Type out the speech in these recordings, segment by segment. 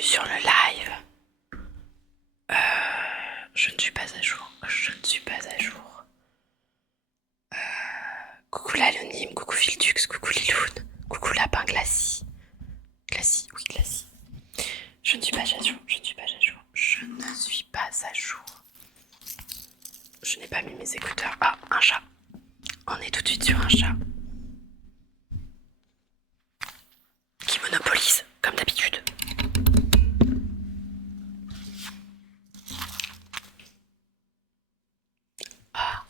bienvenue sur le live. Je ne suis pas à jour. Je ne suis pas à jour. Coucou l'anonyme, coucou Filtux, coucou Liloun, coucou Lapin Glacis. Glacis, oui, Glacis. Je ne suis pas à jour, je ne suis pas à jour. Je ne suis pas à jour. Je n'ai pas mis mes écouteurs. Ah, un chat. On est tout de suite sur un chat. Qui monopolise, comme d'habitude. Ah.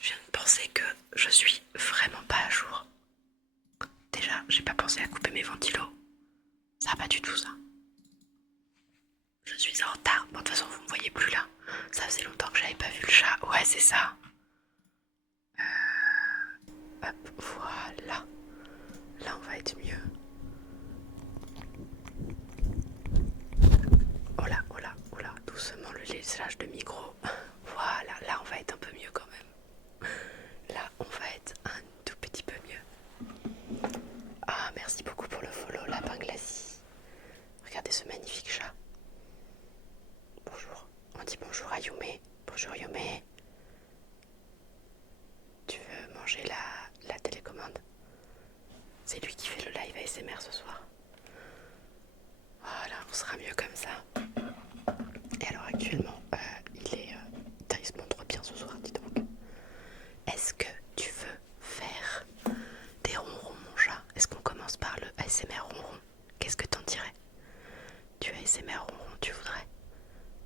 Je viens de penser que je suis vraiment pas à jour. Déjà, j'ai pas pensé à couper mes ventilos. Ça va pas du tout ça. Je suis en retard. Bon, de toute façon, vous me voyez plus là. Ça faisait longtemps que j'avais pas vu le chat. Ouais, c'est ça. Hop, voilà. Là, on va être mieux. Oh là, oh là, oh là. Doucement le lissage de micro. Voilà, là, on va être un peu mieux quand même. Là, on va être un tout petit peu mieux. Ah, merci beaucoup pour le follow, Lapin Glacis. Regardez ce magnifique chat. Bonjour. On dit bonjour à Yume. Bonjour Yume. Tu veux manger la télécommande? C'est lui qui fait le live ASMR ce soir. Voilà, on sera mieux comme ça. Et alors actuellement, il se montre bien ce soir, dis donc. Est-ce que tu veux faire des ronrons, mon chat? Est-ce qu'on commence par le ASMR ronron? Qu'est-ce que t'en dirais? Du ASMR ronron, tu voudrais?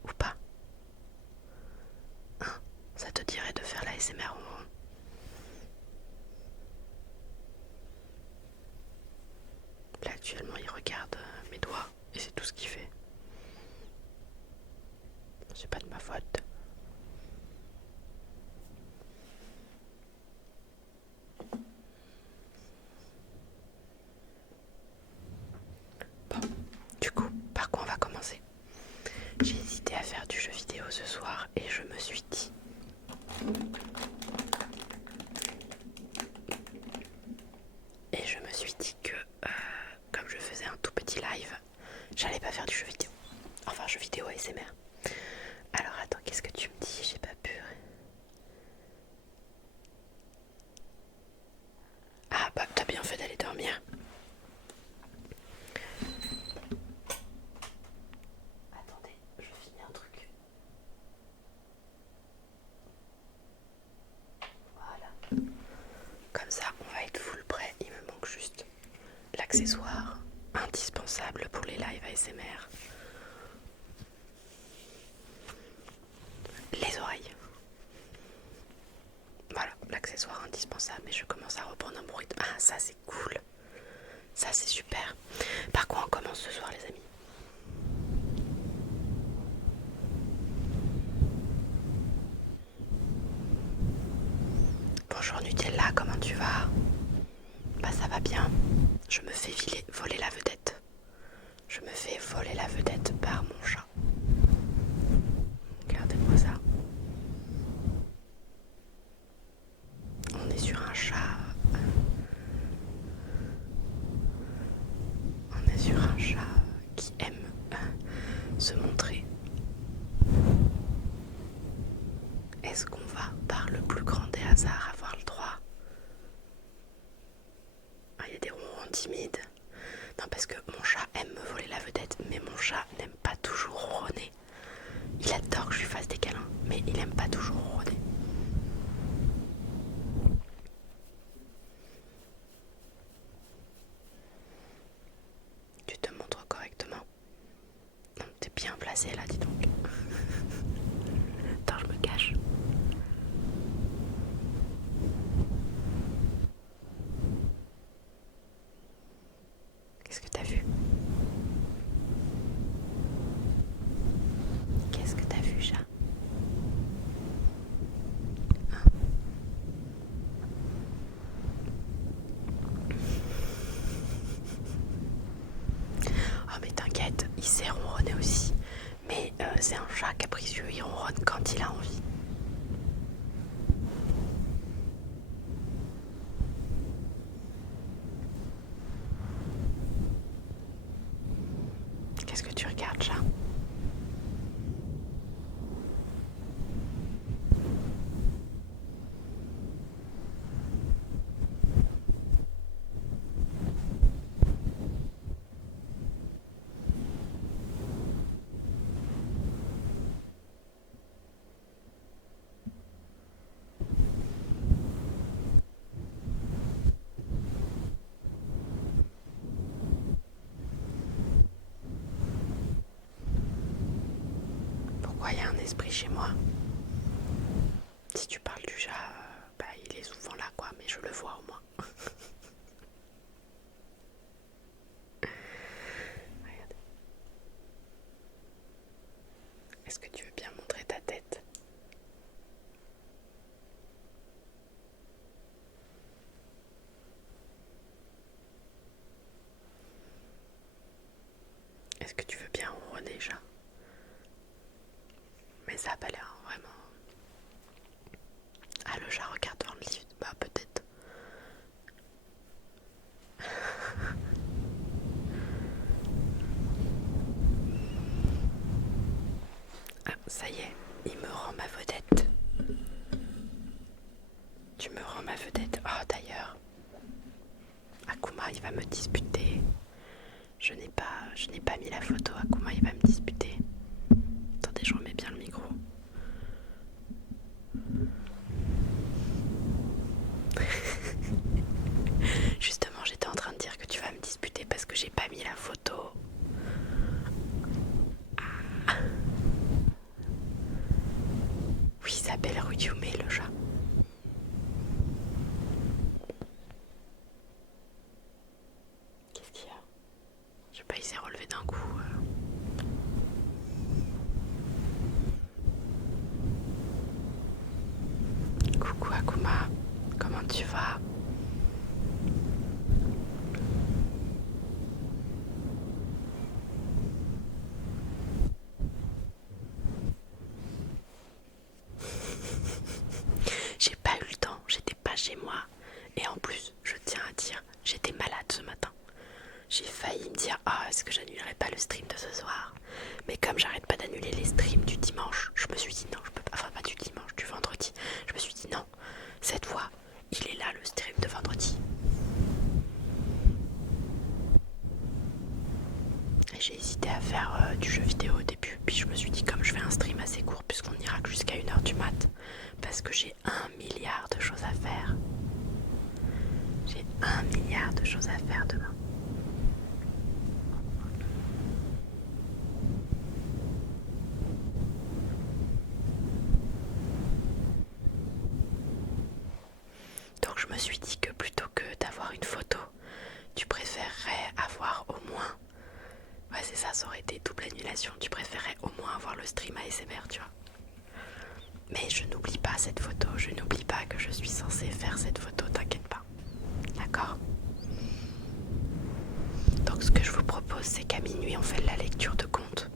Ou pas? Hein? Ça te dirait de faire l'ASMR ronron? Là actuellement il regarde mes doigts et c'est tout ce qu'il fait. C'est pas de ma faute. Bon, du coup, par quoi on va commencer? J'ai hésité à faire du jeu vidéo ce soir et je me suis dit que comme je faisais un tout petit live, j'allais pas faire du jeu vidéo. Enfin, jeu vidéo ASMR. Alors attends, qu'est-ce que tu me dis? J'ai pas pu. Ah bah t'as bien fait d'aller dormir. Attendez, je finis un truc. Voilà. Comme ça, on va être full prêt. Il me manque juste l'accessoire indispensable pour les lives ASMR. Les oreilles. Voilà, l'accessoire indispensable. Mais je commence à reprendre un bon rythme. Ah, ça c'est cool. Ça c'est super. Par quoi on commence ce soir, les amis? Bonjour Nutella, comment tu vas? Bah ça va bien. Je me fais voler la vedette. Je me fais voler la vedette par mon chat. Regardez-moi ça. On est sur un chat. On est sur un chat qui aime se montrer. Est-ce qu'on va, par le plus grand des hasards, avoir le droit? Ah, il y a des ronrons timides. Non, parce que mon chat aime me voler la vedette, mais mon chat n'aime pas toujours ronronner. Il adore que je lui fasse des câlins, mais il aime pas toujours ronronner. Tu te montres correctement. Non, t'es bien placé là, dis donc. Attends, je me cache. Qu'est-ce que t'as vu? Qu'est-ce que t'as vu, chat? Hein? Oh mais t'inquiète, il sait ronronner aussi. Mais Qu'est-ce que tu regardes, chat? Pourquoi il y a un esprit chez moi? Si tu parles du chat, bah, il est souvent là quoi, mais je le vois au moins. Regarde. Est-ce que tu veux bien montrer ta tête? Est-ce que tu veux bien ronronner, chat? Mais ça a pas l'air vraiment. Ah, le chat regarde dans le livre. Bah, peut-être. Ah, ça y est, il me rend ma vedette. Tu me rends ma vedette. Oh, d'ailleurs, Akuma, il va me disputer. Je n'ai pas mis la photo. Akuma, il va me disputer. Attendez, je remets bien le micro. Justement, j'étais en train de dire que tu vas me disputer parce que j'ai pas mis la photo. Ah. Oui, il s'appelle Ryume, le chat. Qu'est-ce qu'il y a? Je sais pas, il s'est relevé d'un coup. Coucou Akuma, comment tu vas? J'ai pas eu le temps, j'étais pas chez moi. Et en plus, je tiens à dire, j'étais malade ce matin. J'ai failli me dire, ah, est-ce que j'annulerai pas le stream de ce soir? Mais comme j'arrête pas d'annuler les streams du dimanche, je me suis dit non, je peux pas, enfin pas du dimanche, du vendredi. Je me suis dit non, cette fois, il est là le stream de vendredi. Et j'ai hésité à faire du jeu vidéo au début, puis je me suis dit comme je fais un stream assez court puisqu'on ira jusqu'à 1h du mat, parce que j'ai 1 milliard de choses à faire. J'ai 1 milliard de choses à faire demain. Donc je me suis dit que plutôt que d'avoir une photo, tu préférerais avoir au moins... Ouais c'est ça, ça aurait été double annulation. Tu préférerais au moins avoir le stream ASMR, tu vois. Mais je n'oublie pas cette photo, je n'oublie pas que je suis censée faire cette photo, t'inquiète pas. D'accord? Donc ce que je vous propose, c'est qu'à minuit, on fait la lecture de contes.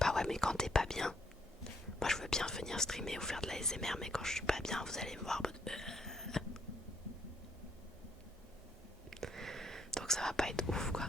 Bah ouais, mais quand t'es pas bien, moi je veux bien venir streamer ou faire de la ASMR, mais quand je suis pas bien, vous allez me voir. Donc ça va pas être ouf quoi.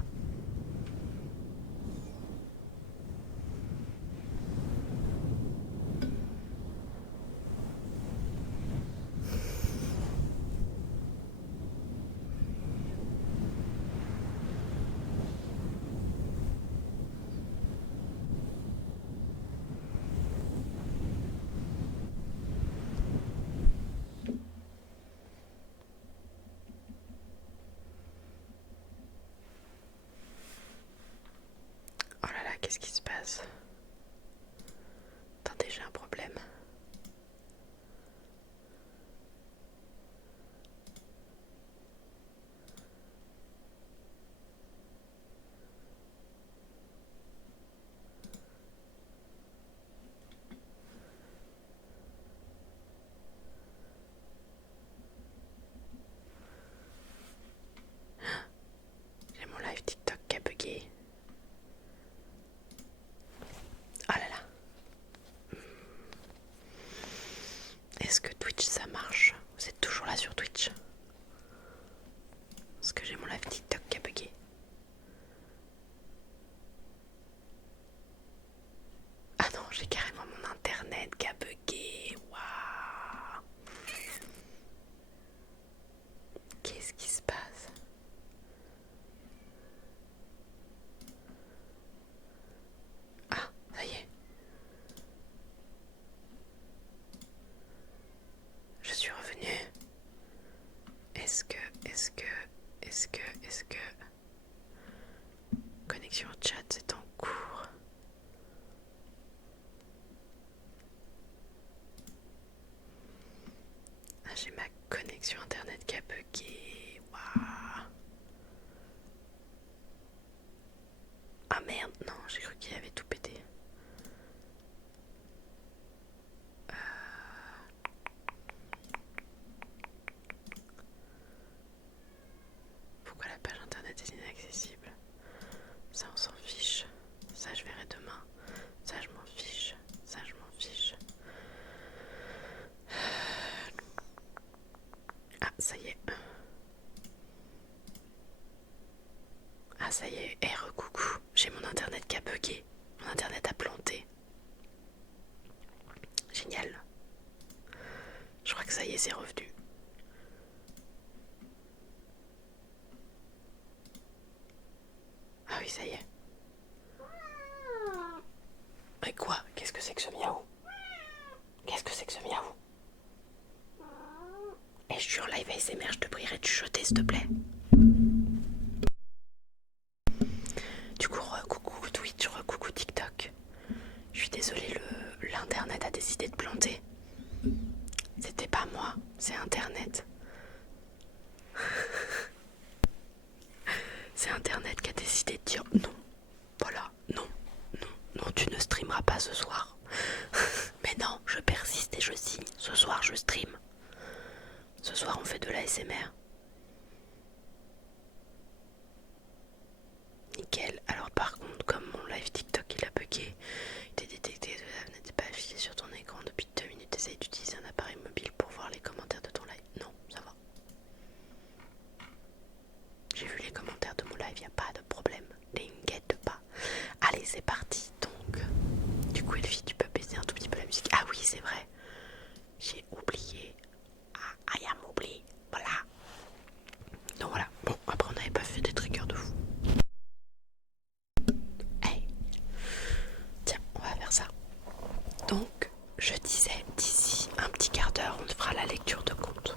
Oh là là, qu'est-ce qui se passe? Attendez, j'ai un problème. J'ai mon live TikTok qui a bugué. Oh là là. Est-ce que Twitch ça marche? Vous êtes toujours là sur Twitch? Parce que j'ai mon live TikTok qui a j'ai ma connexion internet qui a bugué. Waouh. Ah merde, non, j'ai cru qu'il avait tout pété. Pourquoi la page internet est inaccessible? Ça on s'en fiche. Ça je verrai demain. Ça je m'en fiche. Ça je m'en fiche. Ah ça y est. Ah ça y est. Coucou. J'ai mon internet qui a bugué. Mon internet a planté. Génial. Je crois que ça y est, c'est revenu. Ah oui, ça y est. Mais quoi? Qu'est-ce que c'est que ce miaou? Qu'est-ce que c'est que ce miaou? Et je suis en live ASMR, je te prierai de chuchoter s'il te plaît. Du coup, coucou Twitch, coucou TikTok. Je suis désolée, l'internet a décidé de planter. C'était pas moi, c'est internet. C'est internet qui a décidé de dire non. Voilà, non, non, non, tu ne streameras pas ce soir. Mais non, je persiste et je signe. Ce soir, je stream. Ce soir, on fait de l'ASMR. Nickel. Alors par contre, comme mon live TikTok il a bugué, il était détecté que ça n'était pas affiché sur ton écran depuis 2 minutes. Essaye d'utiliser un appareil mobile pour voir les commentaires de ton live. Non, ça va. J'ai vu les commentaires de mon live, y a pas de problème. N'inquiète pas. Allez, c'est parti. Donc, du coup, Elfie, tu peux baisser un tout petit peu la musique. Ah oui, c'est vrai. J'ai oublié. Ah, I am oublié. Voilà. Donc voilà. Bon, après, on n'avait pas fait des triggers de fou. Hey. Tiens, on va faire ça. Donc, je disais, d'ici un petit quart d'heure, on fera la lecture de contes.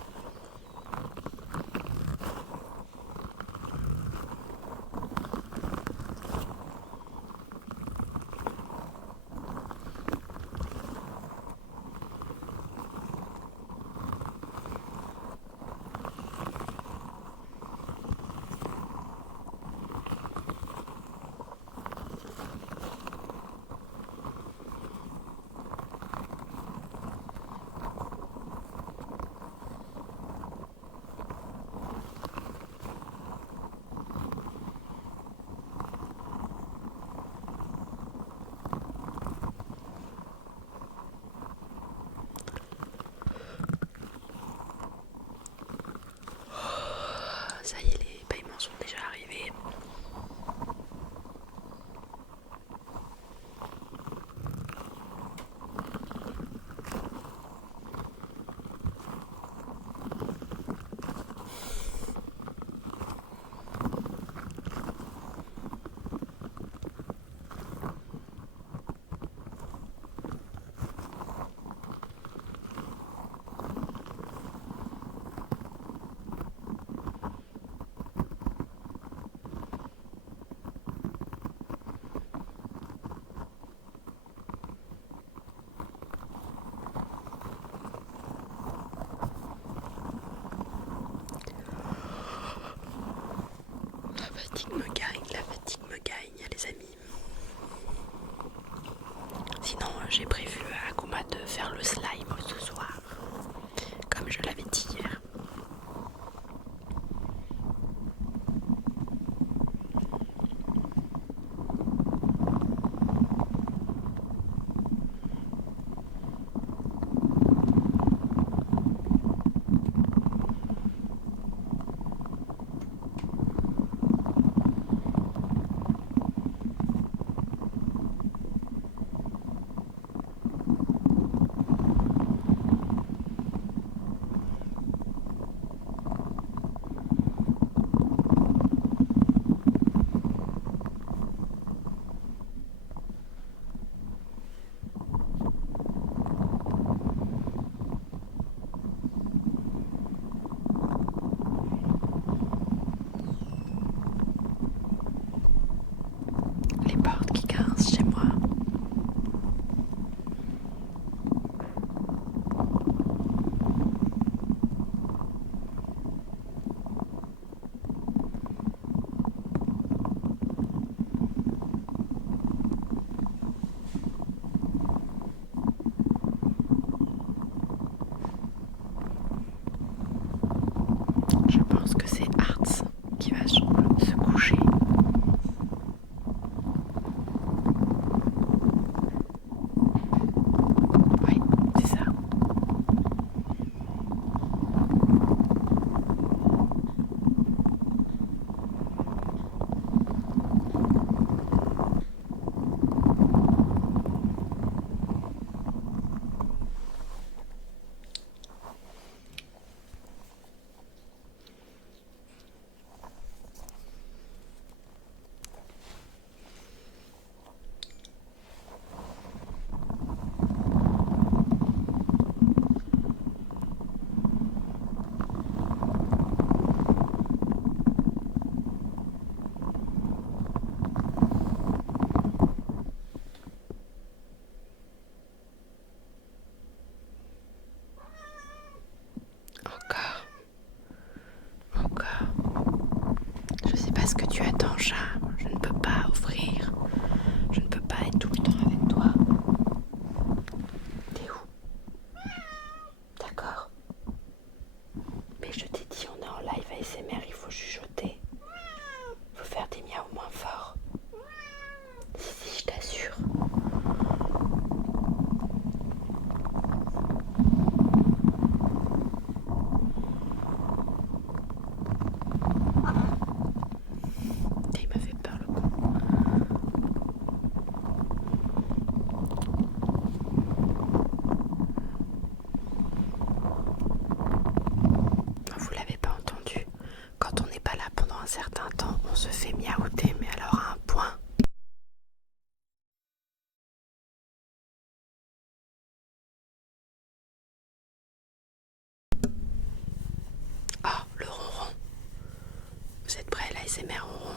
l'ASMR en rond.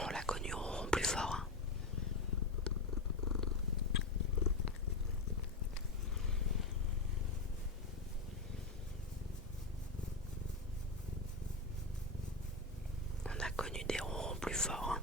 On l'a connu en rond plus fort. Hein. On a connu des ronrons plus forts. Hein.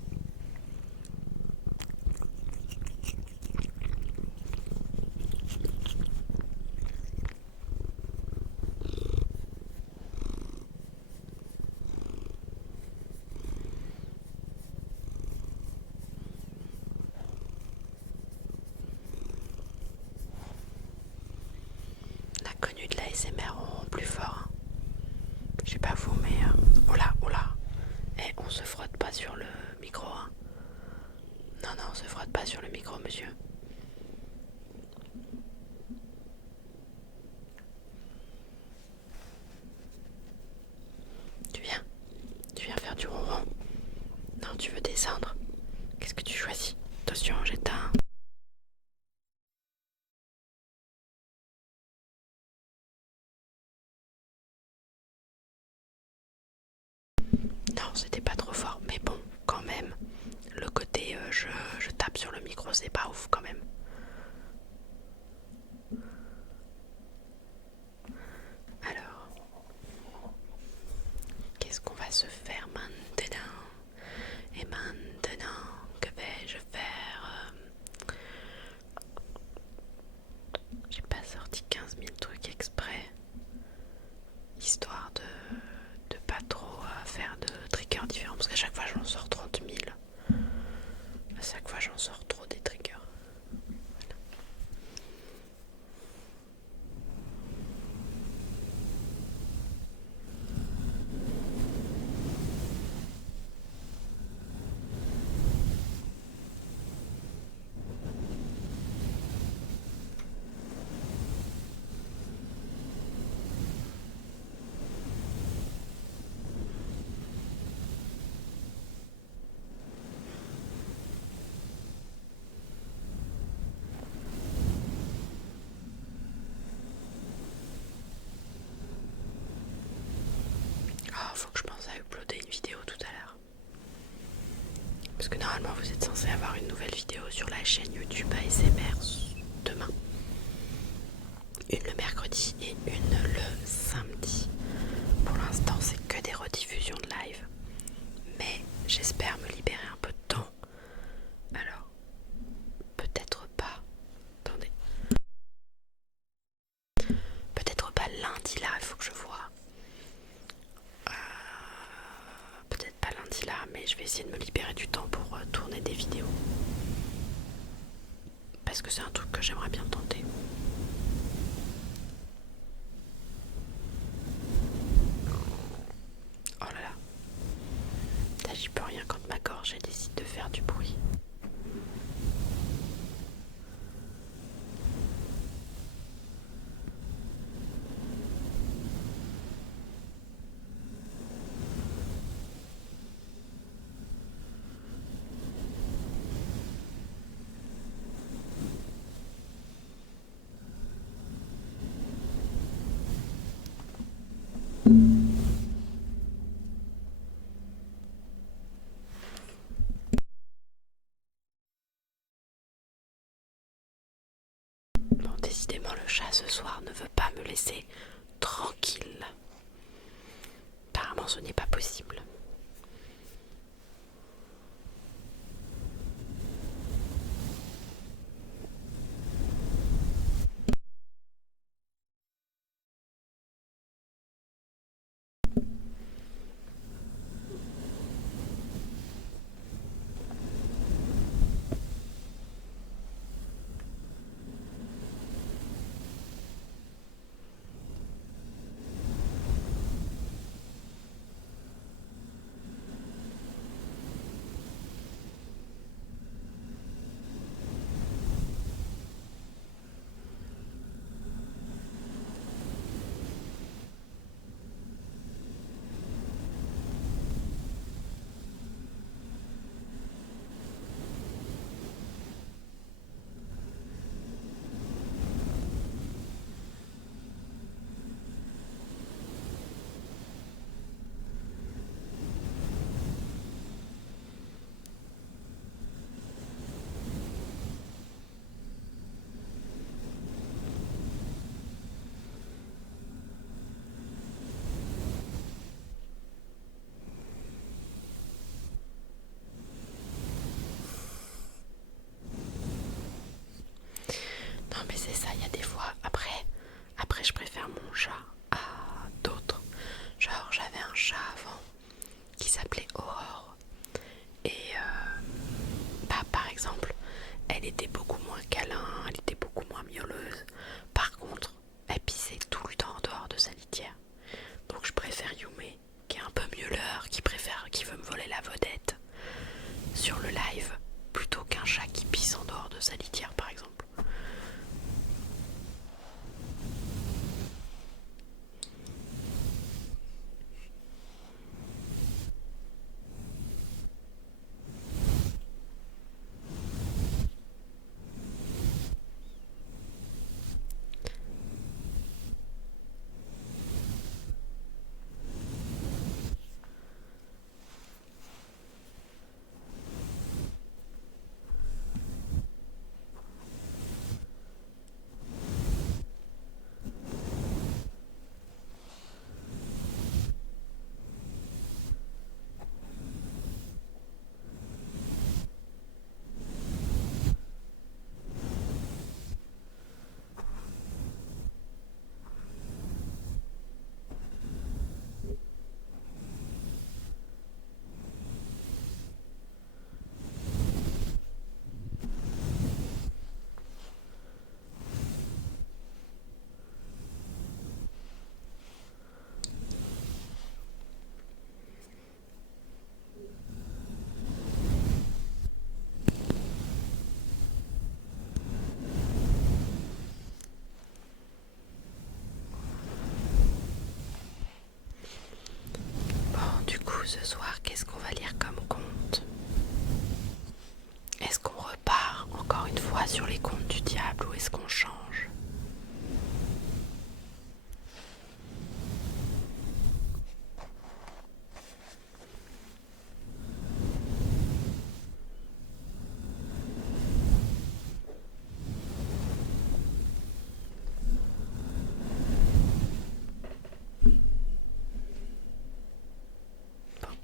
On a connu de l'ASMR en rond plus fort. Hein. Je sais pas vous, mais... Oula, oula. Et on se frotte pas sur le micro. Hein. Non, non, on se frotte pas sur le micro, monsieur. Tu viens faire du ronron. Non, tu veux descendre. Qu'est-ce que tu choisis? Attention, j'éteins. Non, c'était pas trop fort, mais bon, quand même. Le côté je tape sur le micro, c'est pas ouf quand même. Alors, qu'est-ce qu'on va se faire maintenant? Et maintenant, que vais-je faire? J'ai pas sorti 15 000 trucs exprès, histoire de pas trop faire de triggers différents, parce qu'à chaque fois j'en sors 30 000. À chaque fois j'en sors trop des triggers. Voilà. Oh, faut que je pense à uploader une vidéo tout à l'heure. Parce que normalement vous êtes censé avoir une nouvelle vidéo sur la chaîne YouTube ASMR demain. Une le mercredi et une le samedi. Pour l'instant c'est que des rediffusions de live. Mais j'espère me libérer un peu de temps. Alors, peut-être pas. Attendez. Peut-être pas lundi là, il faut que je vois. Peut-être pas lundi là, mais je vais essayer de me libérer du temps pour tourner des vidéos. Parce que c'est un truc que j'aimerais bien tenter. Oh là là. Là, j'y peux rien quand ma gorge elle décide de faire du bruit. Bon, décidément, le chat ce soir ne veut pas me laisser tranquille. Apparemment, ce n'est pas possible. sur le live plutôt qu'un chat qui pisse en dehors de sa litière par exemple. Du coup, ce soir, qu'est-ce qu'on va lire comme conte? Est-ce qu'on repart encore une fois sur les contes du diable ou est-ce qu'on change?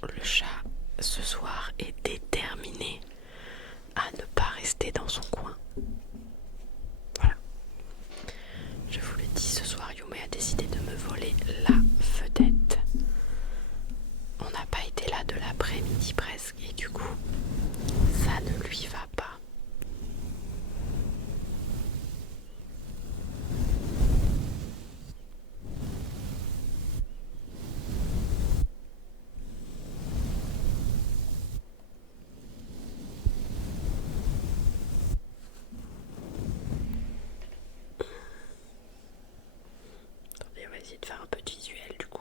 Le chat, ce soir, est déterminé à ne pas rester dans son coin. Voilà. Je vous le dis, ce soir, Yume a décidé de me voler la vedette. On n'a pas été là de l'après-midi presque et du coup, ça ne lui va pas. Attendez, on va essayer de faire un peu de visuel du coup.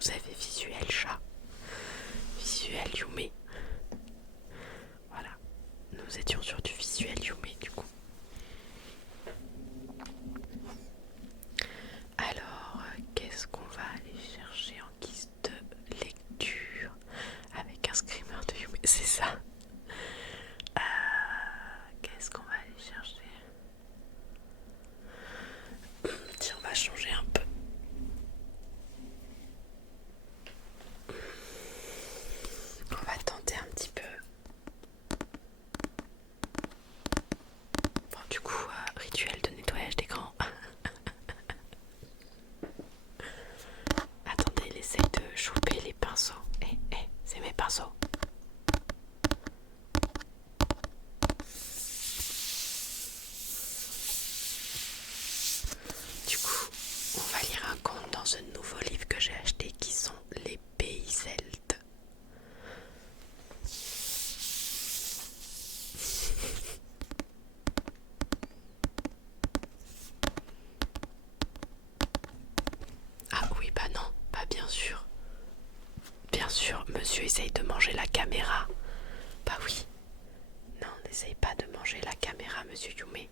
Vous avez visuel chat, visuel Yume. Voilà, nous étions sur du visuel Yume du coup. Alors, qu'est-ce qu'on va aller chercher en guise de lecture avec un screamer de Yume? C'est ça. Qu'est-ce qu'on va aller chercher? Tiens, on va changer un peu. On va tenter un petit peu. Bon, du coup, rituel de nettoyage d'écran. Attendez, il essaye de choper les pinceaux. C'est mes pinceaux. Du coup, on va lire un conte dans un nouveau livre que j'ai acheté qui sont les pays celtes. Ah oui, bah non, bah bien sûr. Bien sûr, monsieur essaye de manger la caméra. Bah oui. Non, n'essaye pas de manger la caméra, monsieur Yume.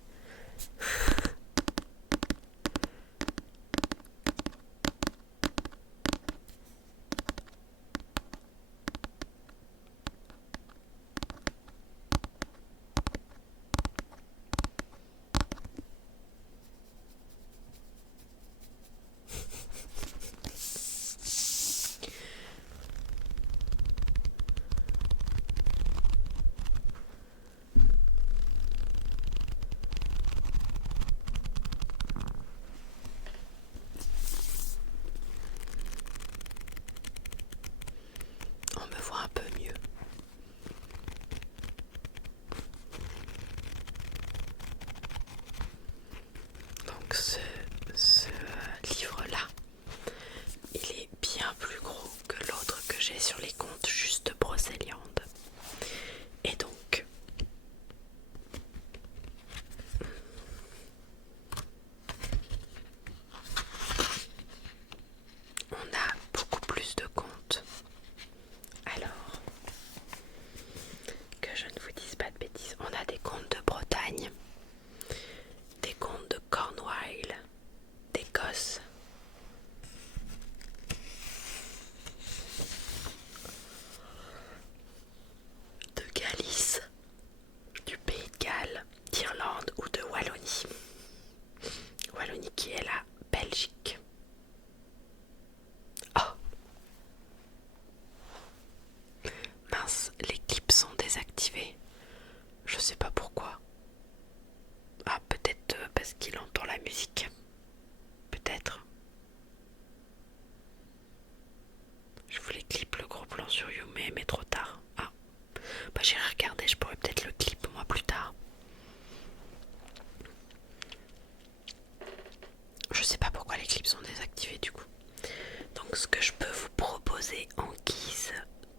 ce que je peux vous proposer en guise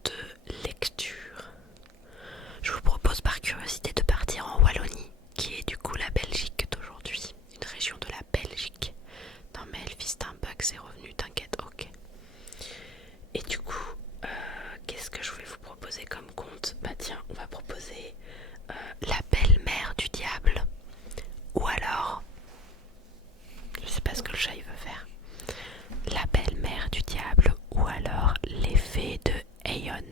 de lecture, je vous propose par curiosité de partir en Wallonie, qui est du coup la Belgique d'aujourd'hui, une région de la Belgique. Non mais Elvis, t'as un bug, c'est revenu, t'inquiète, ok. Et du coup, qu'est-ce que je voulais vous proposer comme conte? Bah tiens, on va proposer La belle-mère du diable, ou alors, je sais pas ce que le chat il veut faire, La belle-mère du diable, ou alors Les fées de Aeon.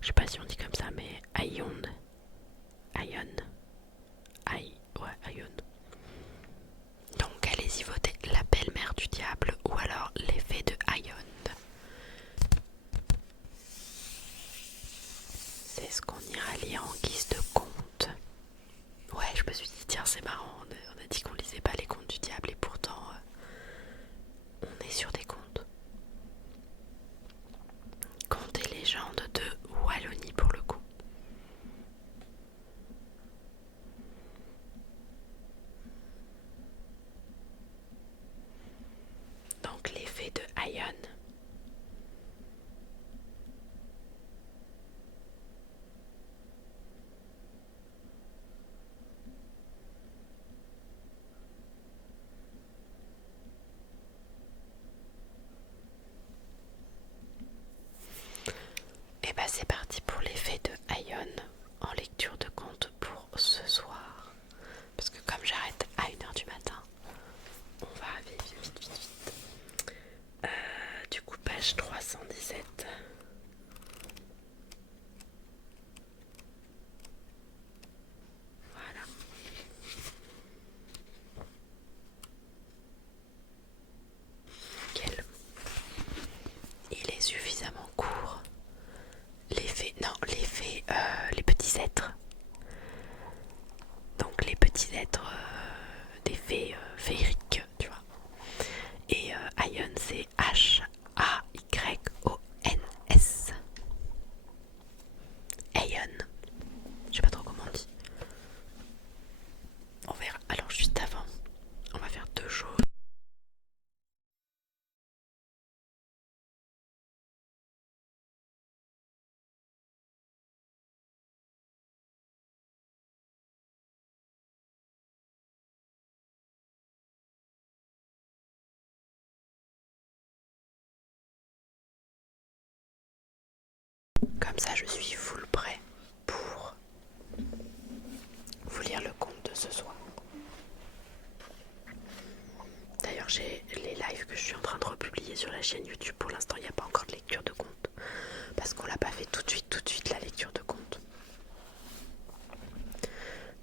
Je sais pas si on dit comme ça, mais Aion. Aion. Ouais, Aion. Donc allez-y voter La belle-mère du diable ou alors Les fées de Aion. C'est ce qu'on ira lire en guise de conte. Ouais, je me suis dit, tiens, c'est marrant, on a dit qu'on lisait pas les contes du diable et pourtant on est sur des contes. Contes et légendes de Wallonie pour le coup. Donc les fées de Aion. Et bah c'est parti pour les fées de Aion en lecture de conte pour ce soir. Parce que comme j'arrête à 1h du matin, on va vite. Du coup page 317. Voilà. Nickel. Il est suffisamment court. Les petits êtres. Donc les petits êtres des fées féeriques, tu vois. Et Aion, c'est H-A-Y-O-N-S. Aion. Je sais pas trop comment on dit. On verra. Alors juste avant, on va faire deux choses. Comme ça, je suis full prêt pour vous lire le conte de ce soir. D'ailleurs, j'ai les lives que je suis en train de republier sur la chaîne YouTube. Pour l'instant, il n'y a pas encore de lecture de conte. Parce qu'on l'a pas fait tout de suite la lecture de conte.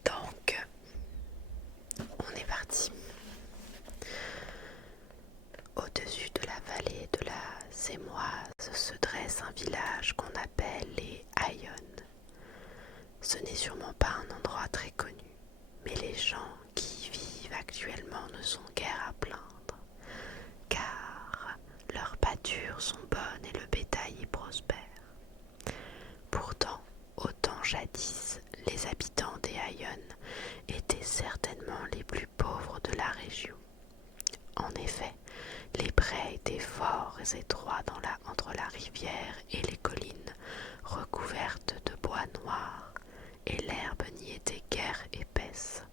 Donc, on est parti. Au-dessus de la vallée de la Sémoise se dresse un village qu'on appelle les Aion. Ce n'est sûrement pas un endroit très connu, mais les gens qui y vivent actuellement ne sont guère à plaindre, car leurs pâtures sont bonnes et le bétail y prospère. Pourtant, au temps jadis, les habitants des Aion étaient certainement les plus pauvres de la région. En effet, les prés étaient forts et étroits entre la rivière et les collines, recouvertes de bois noirs, et l'herbe n'y était guère épaisse.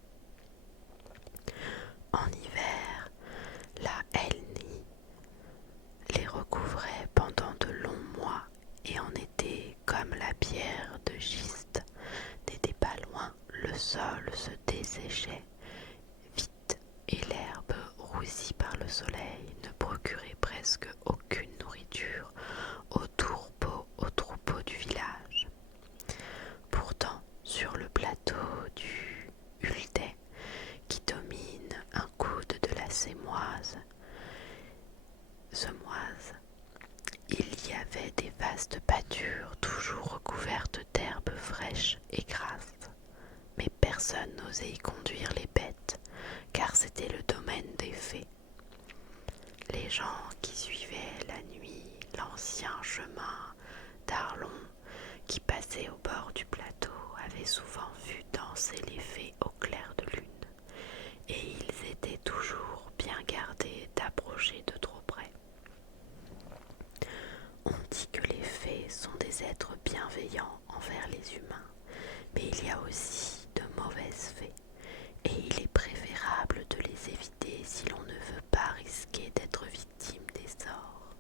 En hiver, la Helnie les recouvrait pendant de longs mois, et en été, comme la pierre de schiste n'était pas loin, le sol se desséchait vite et l'herbe, roussie par le soleil, ne procurait presque aucune nourriture aux troupeaux du village. Pourtant, sur le plateau du Huldet, qui domine un coude de la Semoise, il y avait des vastes pâtures toujours recouvertes d'herbes fraîches et grasses. Mais personne n'osait y conduire les bêtes, car c'était le domaine des fées. Les gens qui suivaient la nuit l'ancien chemin d'Arlon qui passait au bord du plateau avaient souvent vu danser les fées au clair de lune, et ils étaient toujours bien gardés d'approcher de trop près. être bienveillant envers les humains, mais il y a aussi de mauvaises fées, et il est préférable de les éviter si l'on ne veut pas risquer d'être victime des sorts.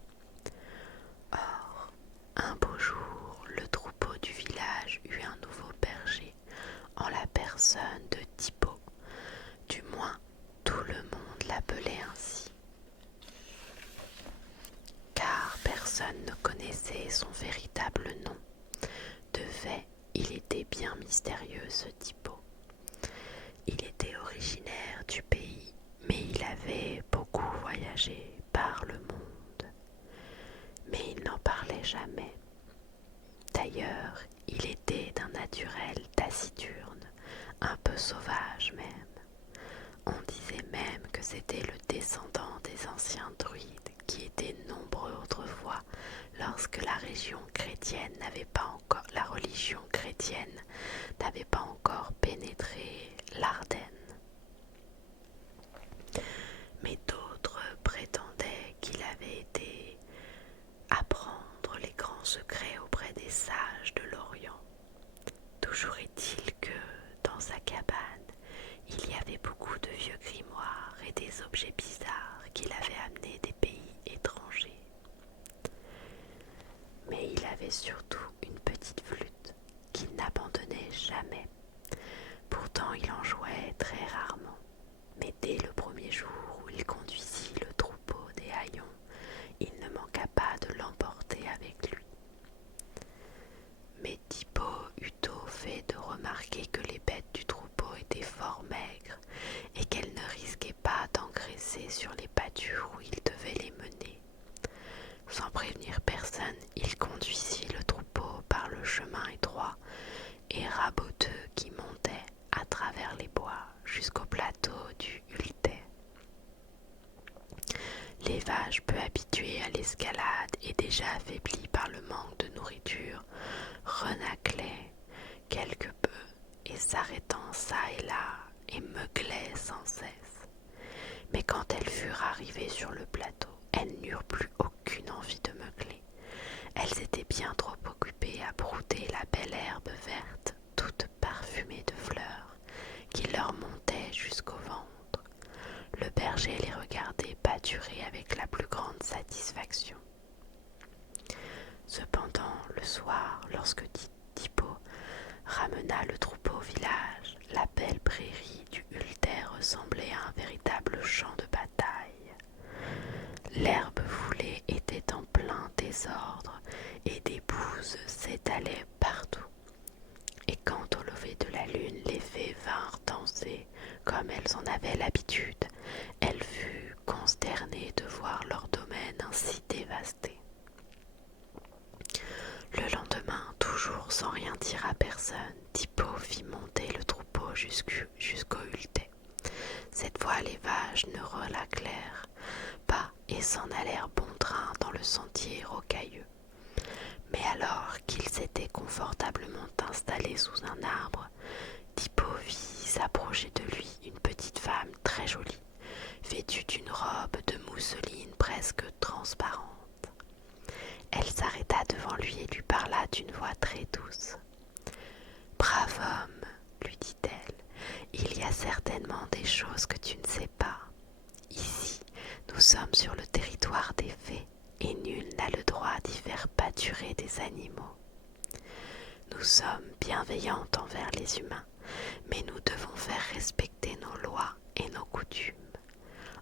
Or, un beau jour, le troupeau du village eut un nouveau berger, en la personne de Tipo. Du moins, tout le monde l'appelait ainsi, car personne ne connaissait son véritable nom. De fait, il était bien mystérieux, ce Tipo. Il était originaire du pays, mais il avait beaucoup voyagé par le monde. Mais il n'en parlait jamais. D'ailleurs, il était d'un naturel taciturne, un peu sauvage même. On disait même que c'était le descendant des anciens druides qui étaient nombreux autrefois lorsque la religion chrétienne n'avait pas encore pénétré l'Ardenne. Mais d'autres prétendaient qu'il avait été apprendre les grands secrets auprès des sages de l'Orient. Toujours est-il que, dans sa cabane, il y avait beaucoup de vieux grimoires et des objets bizarres qu'il avait amenés des pays étrangers. Mais il avait surtout une petite flûte qu'il n'abandonnait jamais. Pourtant, il en jouait très rarement. Mais dès le premier jour où il conduisit le troupeau des haillons, il ne manqua pas de l'emporter avec lui. Mais Tipo eut au fait de remarquer que les bêtes du troupeau étaient fort maigres et qu'elles ne risquaient pas d'engraisser sur les pâtures où il devait les mener. Sans prévenir personne, il conduisit le troupeau par le chemin étroit et raboteux qui montait à travers les bois jusqu'au plateau du Hultais. Les vaches, peu habituées à l'escalade et déjà affaiblies par le manque de nourriture, renâclaient quelque peu et s'arrêtant çà et là et meuglaient sans cesse. Mais quand elles furent arrivées sur le plateau, elles n'eurent plus aucune envie de meugler. Elles étaient bien trop occupées à brouter la belle herbe verte, toute parfumée de fleurs, qui leur montait jusqu'au ventre. Le berger les regardait pâturer avec la plus grande satisfaction. Cependant, le soir, lorsque Tipo ramena le troupeau au village, la belle prairie du Hultais ressemblait à un véritable champ de bataille. L'herbe foulée était en plein désordre et des bouses s'étalaient partout. Et quand au lever de la lune les fées vinrent danser comme elles en avaient l'habitude, elle fut consternée de voir leur domaine ainsi dévasté. Le lendemain, toujours sans rien dire à personne, Tipo fit monter le troupeau jusqu'au Hultais. Cette fois, les vaches ne relâclèrent pas et s'en allèrent bon train dans le sentier rocailleux. Mais alors qu'ils s'étaient confortablement installés sous un arbre, Tipo vit s'approcher de lui une petite femme très jolie, vêtue d'une robe de mousseline presque transparente. Elle s'arrêta devant lui et lui parla d'une voix très douce. « Brave homme, lui dit-elle, il y a certainement des choses que tu ne sais pas. Ici, nous sommes sur le territoire des fées et nul n'a le droit d'y faire pâturer des animaux. Nous sommes bienveillantes envers les humains, mais nous devons faire respecter nos lois et nos coutumes.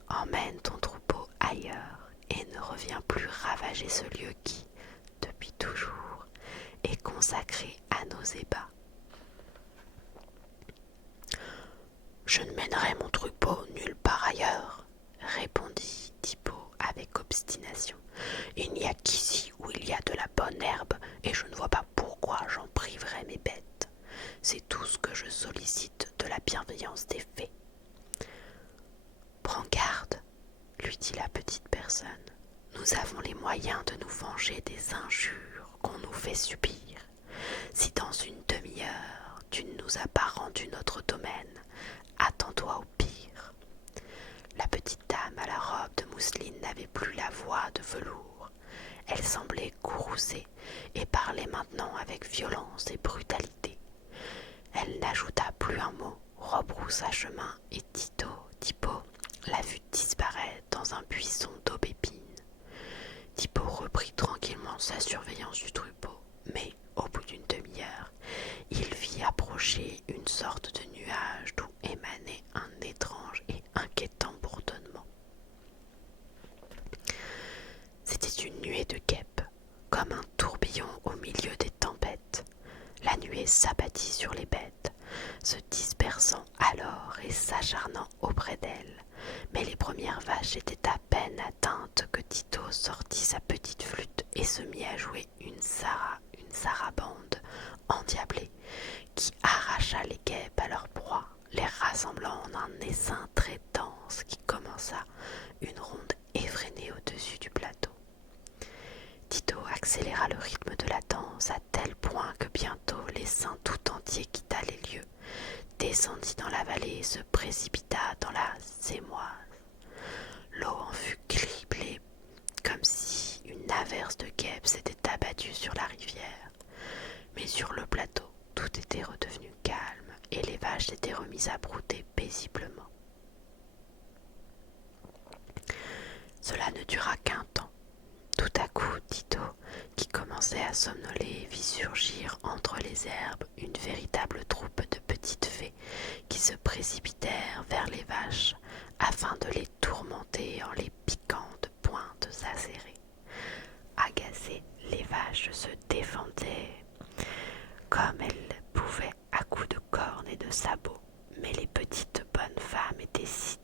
Emmène ton troupeau ailleurs et ne reviens plus ravager ce lieu qui, depuis toujours, est consacré à nos ébats. » « Je ne mènerai mon troupeau nulle part ailleurs, » répondit Tipo avec obstination. « Il n'y a qu'ici où il y a de la bonne herbe et je ne vois pas pourquoi j'en priverais mes bêtes. C'est tout ce que je sollicite de la bienveillance des fées. »« Prends garde, » lui dit la petite personne. « Nous avons les moyens de nous venger des injures qu'on nous fait subir. Si dans une demi-heure tu ne nous as pas rendu notre domaine, attends-toi au pire. » La petite dame à la robe de mousseline n'avait plus la voix de velours. Elle semblait courroucée et parlait maintenant avec violence et brutalité. Elle n'ajouta plus un mot, rebroussa chemin et Tipo la vit disparaître dans un buisson d'aubépines. Tipo reprit tranquillement sa surveillance du troupeau, mais au bout d'une demi-heure, il vit approcher une sorte de nuage d'où émanait un étrange et inquiétant bourdonnement. C'était une nuée de guêpes, comme un tourbillon au milieu des tempêtes. La nuée s'abattit sur les bêtes, se dispersant alors et s'acharnant auprès d'elles. Mais les premières vaches étaient à peine atteintes que Tito sortit sa petite flûte et se mit à jouer une sarabande endiablée qui arracha les guêpes à leur proie, les rassemblant en un essaim très dense qui commença une ronde effrénée au-dessus du plateau. Tito accéléra le rythme de la danse à tel point que bientôt l'essaim tout entier quitta les lieux, descendit dans la vallée et se précipita dans la Sémoise. L'eau en fut criblée comme si une averse de guêpes s'était abattue sur la rivière. Mais sur le plateau, tout était redevenu calme et les vaches s'étaient remises à brouter paisiblement. Cela ne dura qu'un temps. Tout à coup, Tito, qui commençait à somnoler, vit surgir entre les herbes une véritable troupe de petites fées qui se précipitèrent vers les vaches afin de les tourmenter en les piquant de pointes acérées. Agacées, les vaches se défendaient comme elles pouvaient à coups de cornes et de sabots, mais les petites bonnes femmes étaient si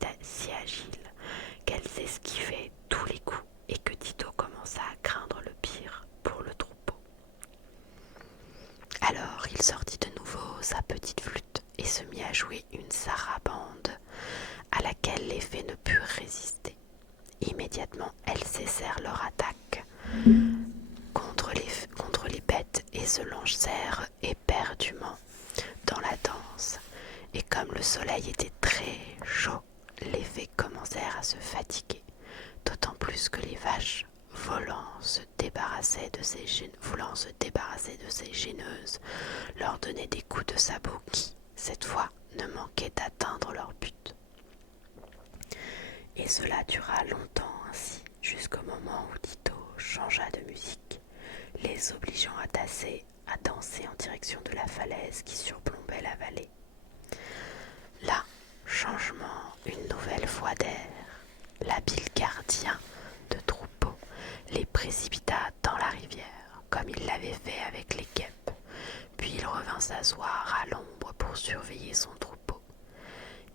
agiles qu'elles esquivaient tous les coups et que Tito commença à craindre le pire pour le troupeau. Alors il sortit de nouveau sa petite flûte et se mit à jouer une sarabande à laquelle les fées ne purent résister. Immédiatement, elles cessèrent leur attaque contre les bêtes et se lancèrent éperdument dans la danse. Et comme le soleil était très chaud, les fées commencèrent à se fatiguer, d'autant plus que les vaches, voulant se débarrasser de ces gêneuses, leur donnaient des coups de sabot qui, cette fois, ne manquaient d'atteindre leur but. Et cela dura longtemps ainsi, jusqu'au moment où Tito changea de musique, les obligeant à danser en direction de la falaise qui surplombait la vallée. Là, changement, une nouvelle fois d'air, l'habile gardien de troupeau les précipita dans la rivière, comme il l'avait fait avec les guêpes, puis il revint s'asseoir à l'ombre pour surveiller son troupeau.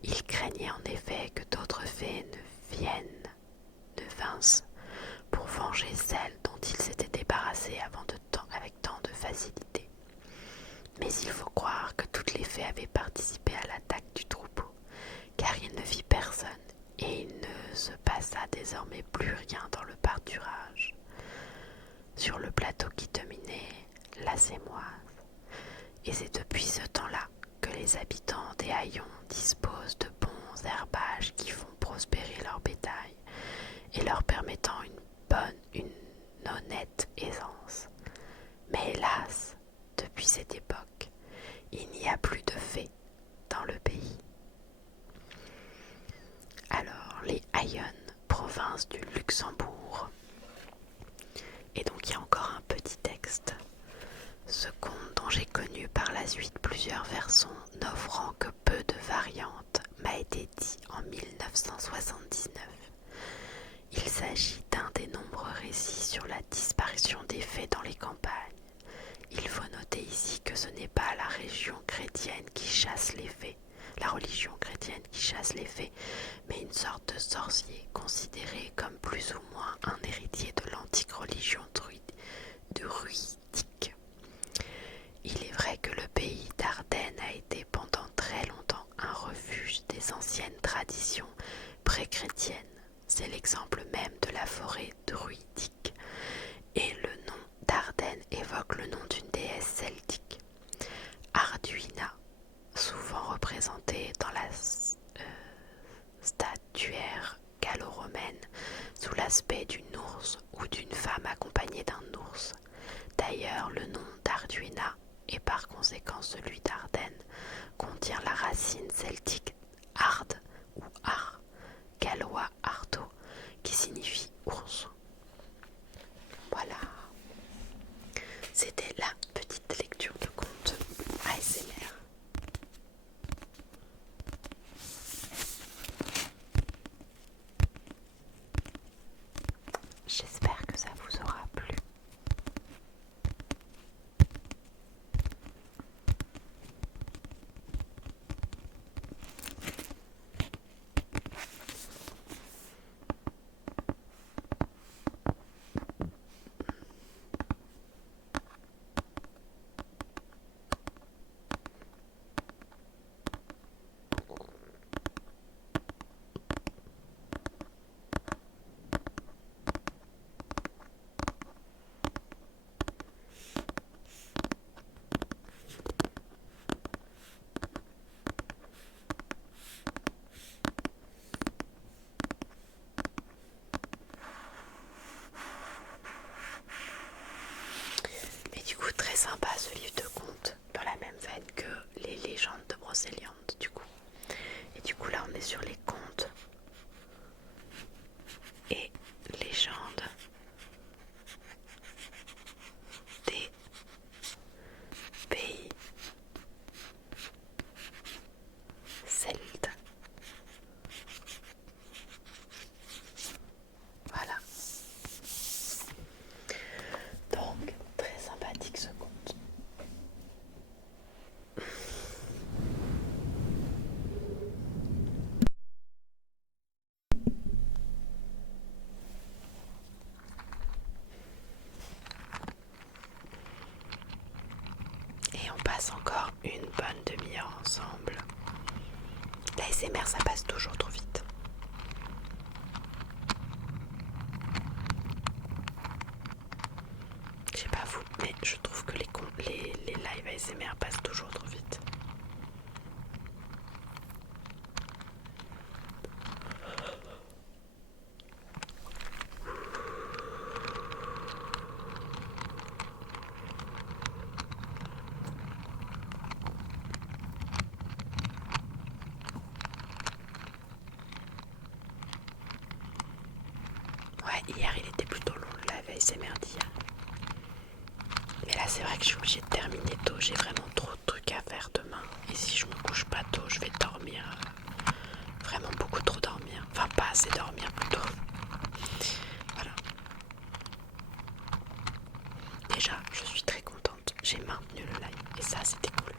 Il craignait en effet que d'autres fées ne vinssent pour venger celles dont il s'était débarrassé avec tant de facilité. Mais il faut croire que toutes les fées avaient participé à l'attaque du troupeau, car il ne vit personne et il ne se passa désormais plus rien dans le pâturage, sur le plateau qui dominait la Sémoise. Et c'est depuis ce temps-là que les habitants des haillons disposent de bons herbages qui font prospérer leur bétail et leur permettant une honnête aisance. Mais hélas, depuis cette époque, il n'y a plus de fées dans le pays. Alors, les Haillons, province du Luxembourg. Et donc, il y a encore un petit texte. Ce conte, dont j'ai connu par la suite plusieurs versions, n'offrant que peu de variantes, m'a été dit en 1979. Il s'agit d'un des nombreux récits sur la disparition des fées dans les campagnes. Il faut noter ici que ce n'est pas la religion chrétienne qui chasse les fées, mais une sorte de sorcier considéré comme plus ou moins un héritier de l'antique religion druidique. Il est vrai que le pays d'Ardenne a été pendant très longtemps un refuge des anciennes traditions pré-chrétiennes. C'est l'exemple même de la forêt druidique. Et le nom d'Ardenne évoque le nom d'une déesse celtique, Arduina, souvent représentée dans la statuaire gallo-romaine sous l'aspect d'une ours c'était la petite lecture de conte ASMR. J'espère que ça vous aura plu. Mais du coup, très sympa ce livre de contes, dans la même veine que les légendes de Brocéliande, du coup. Et du coup, là, on est sur les contes et légendes des pays celtes. Voilà. Donc, très sympathique ce conte. Et on passe encore une bonne demi-heure ensemble. La SMR, ça passe toujours trop vite. Je sais pas vous, mais je trouve que les lives ASMR passent toujours trop vite. Ouais, hier il était plutôt long le live ASMR d'hier. Mais là c'est vrai que je suis obligée de terminer tôt, j'ai vraiment trop de trucs à faire demain. Et si je me couche pas tôt, je vais dormir, vraiment beaucoup trop dormir. Enfin pas assez dormir plutôt. Voilà. Déjà, je suis très contente, j'ai maintenu le live et ça c'était cool.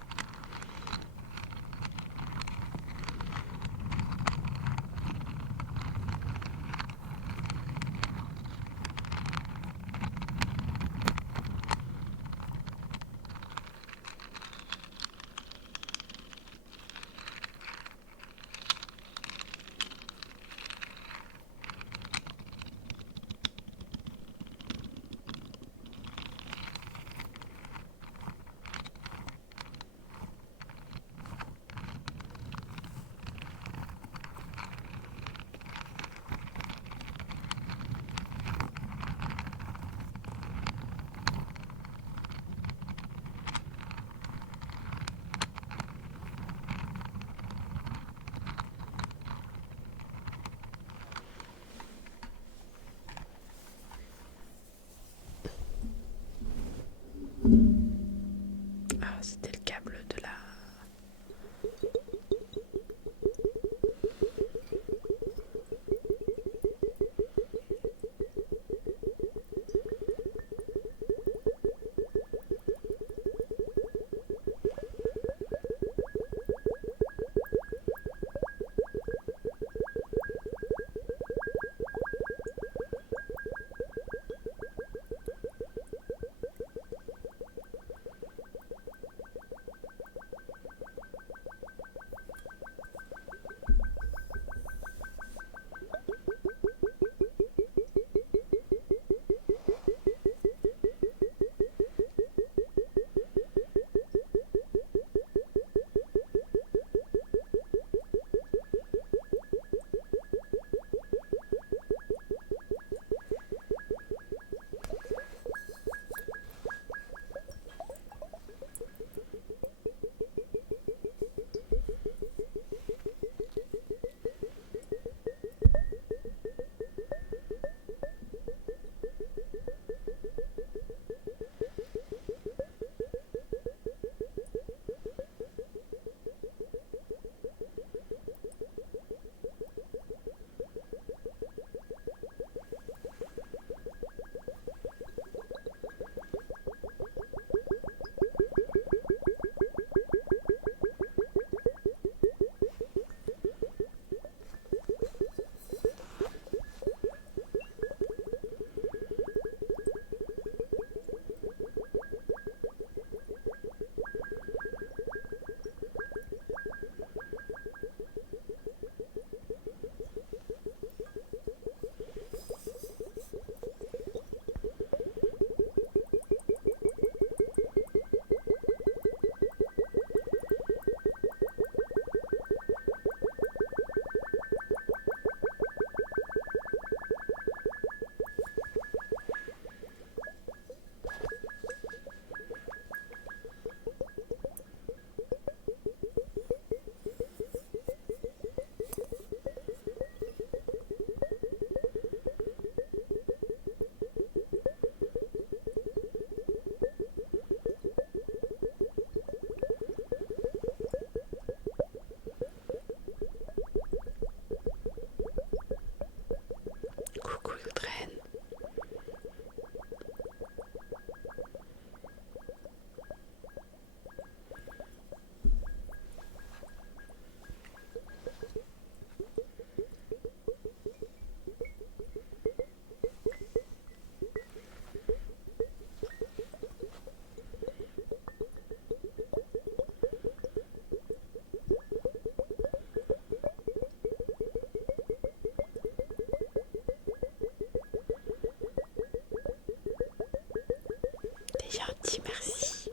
gentil, merci.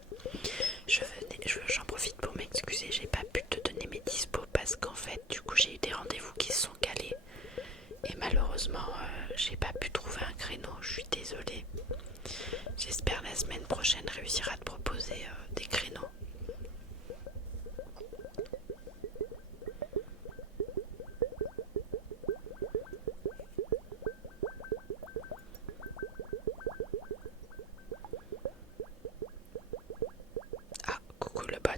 J'en profite pour m'excuser, j'ai pas pu te donner mes dispos parce qu'en fait, du coup, j'ai eu des rendez-vous qui se sont calés et malheureusement, j'ai pas pu trouver un créneau. Je suis désolée. J'espère la semaine prochaine réussir à te proposer des créneaux. Ah, coucou le bot.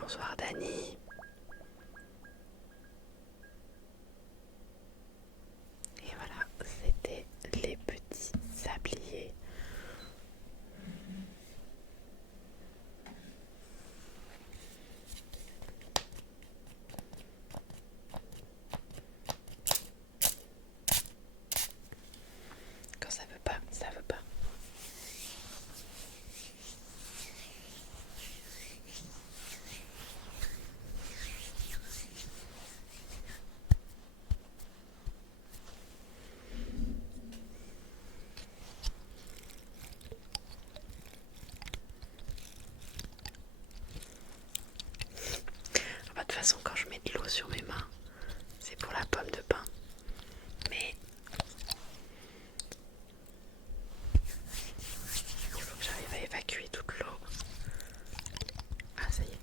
Bonsoir Dani. Et voilà, c'était les petits sabliers. Quand ça veut pas, ça veut pas. Ah bah, de toute façon, quand je mets de l'eau sur mes mains, c'est pour la pomme de pin. Mais il faut que j'arrive à évacuer toute l'eau. Ah, ça y est.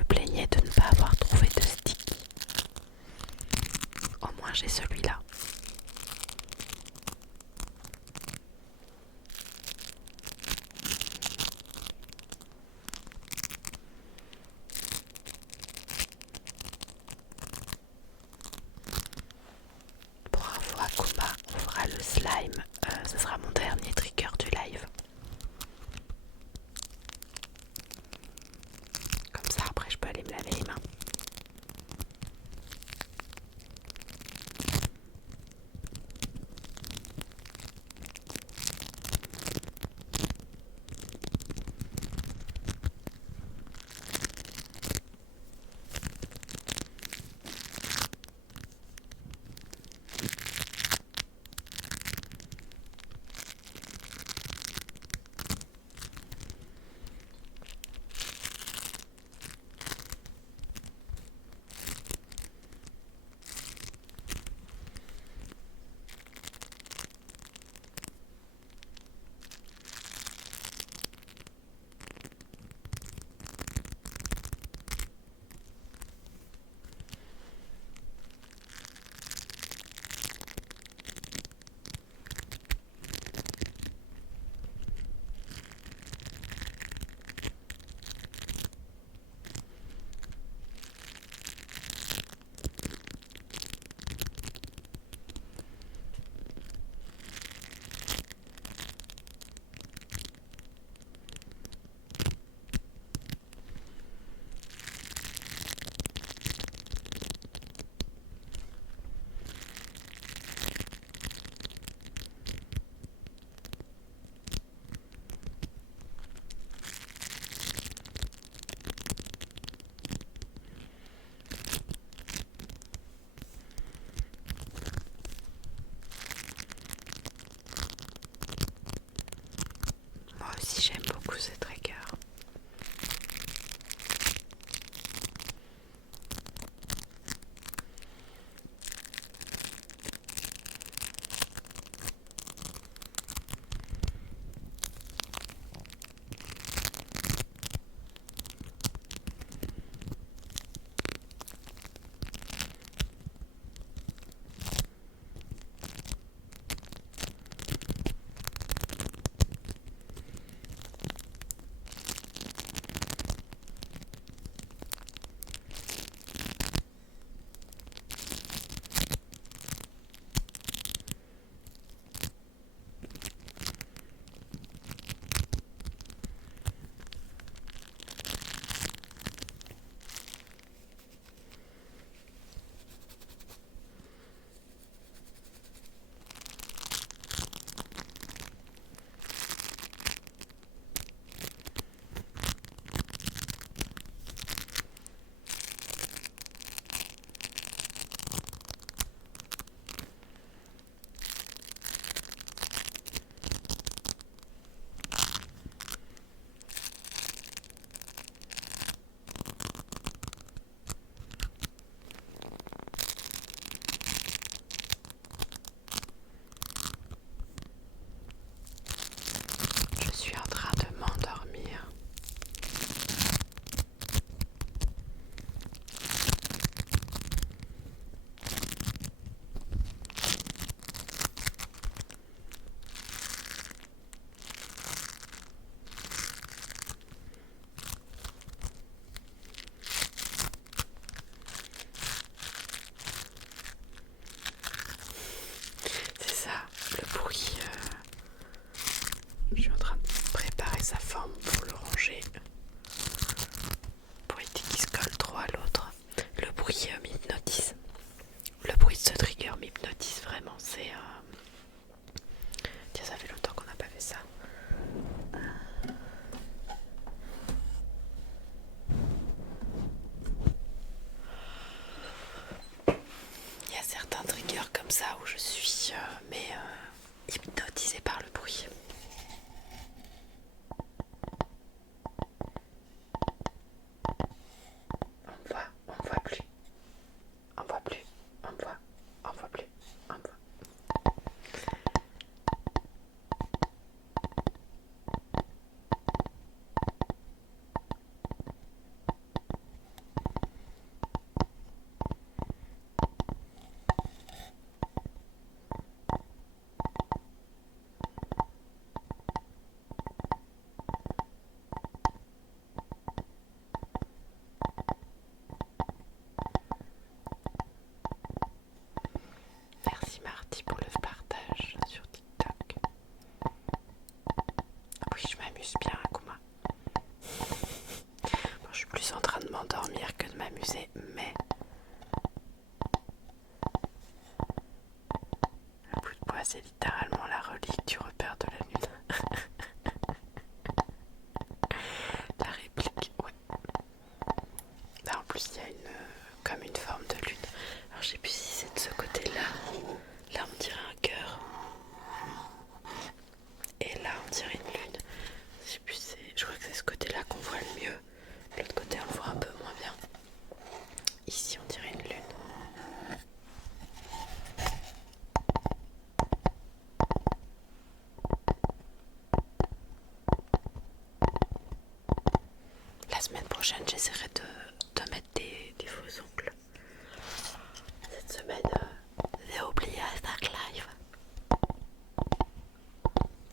me plaignais de ne pas avoir trouvé de stick. Au moins j'ai celui-là. Pour info Akuma, on fera le slime, ce sera mon dernier trigger du live. Comme ça après je peux aller me laver les mains. Moi aussi j'aime beaucoup ce trigger. Je suis en train de m'endormir. C'est ça, le bruit. Je suis en train de préparer sa forme pour le ranger. Pour éviter qu'il se colle trop à l'autre. Le bruit m'hypnotise. Le bruit de ce trigger m'hypnotise vraiment. C'est. Tiens, ça fait longtemps qu'on n'a pas fait ça. Il y a certains triggers comme ça où je suis hypnotisée par le bruit. j'essaierai de mettre des faux ongles. Cette semaine, j'ai oublié Hashtag Live.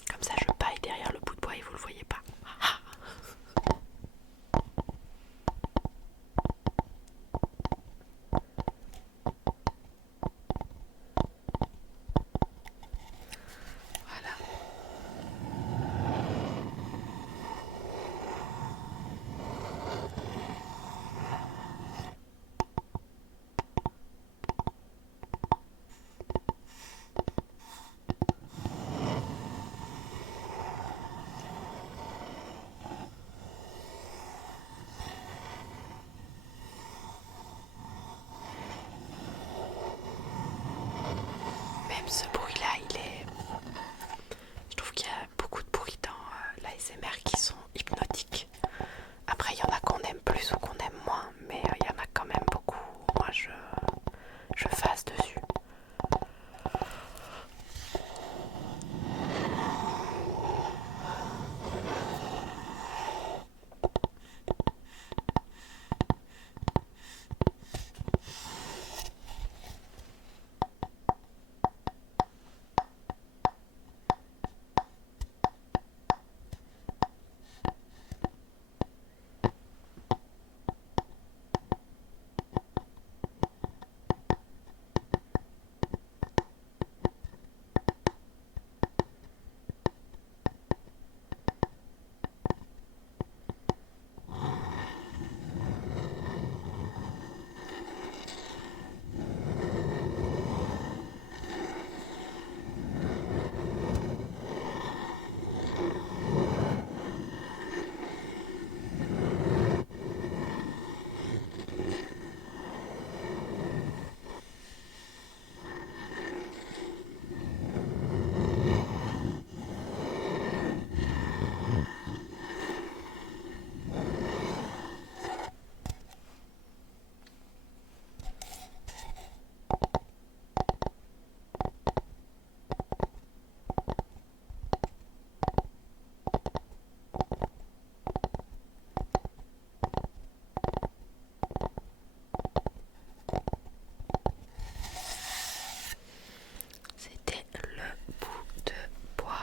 Comme ça, je paille derrière le bout de bois et vous le voyez pas. Voilà. Même ce bruit-là, je trouve qu'il y a beaucoup de bruit dans l'ASMR qui sont hypnotiques. Après, il y en a qu'on aime plus ou qu'on aime moins, mais il y en a quand même beaucoup. Moi, je phase dessus. C'était le bout de bois.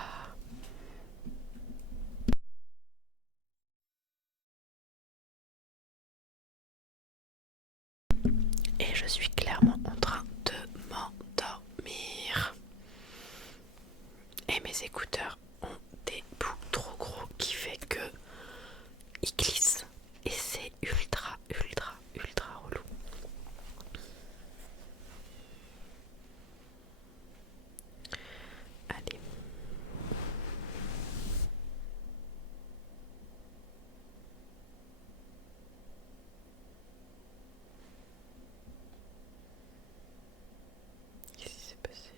Et je suis clairement en train de m'endormir. Et mes écouteurs ont des bouts trop gros qui fait que ils glissent. Et c'est ultra relou. Allez. Qu'est-ce qui s'est passé?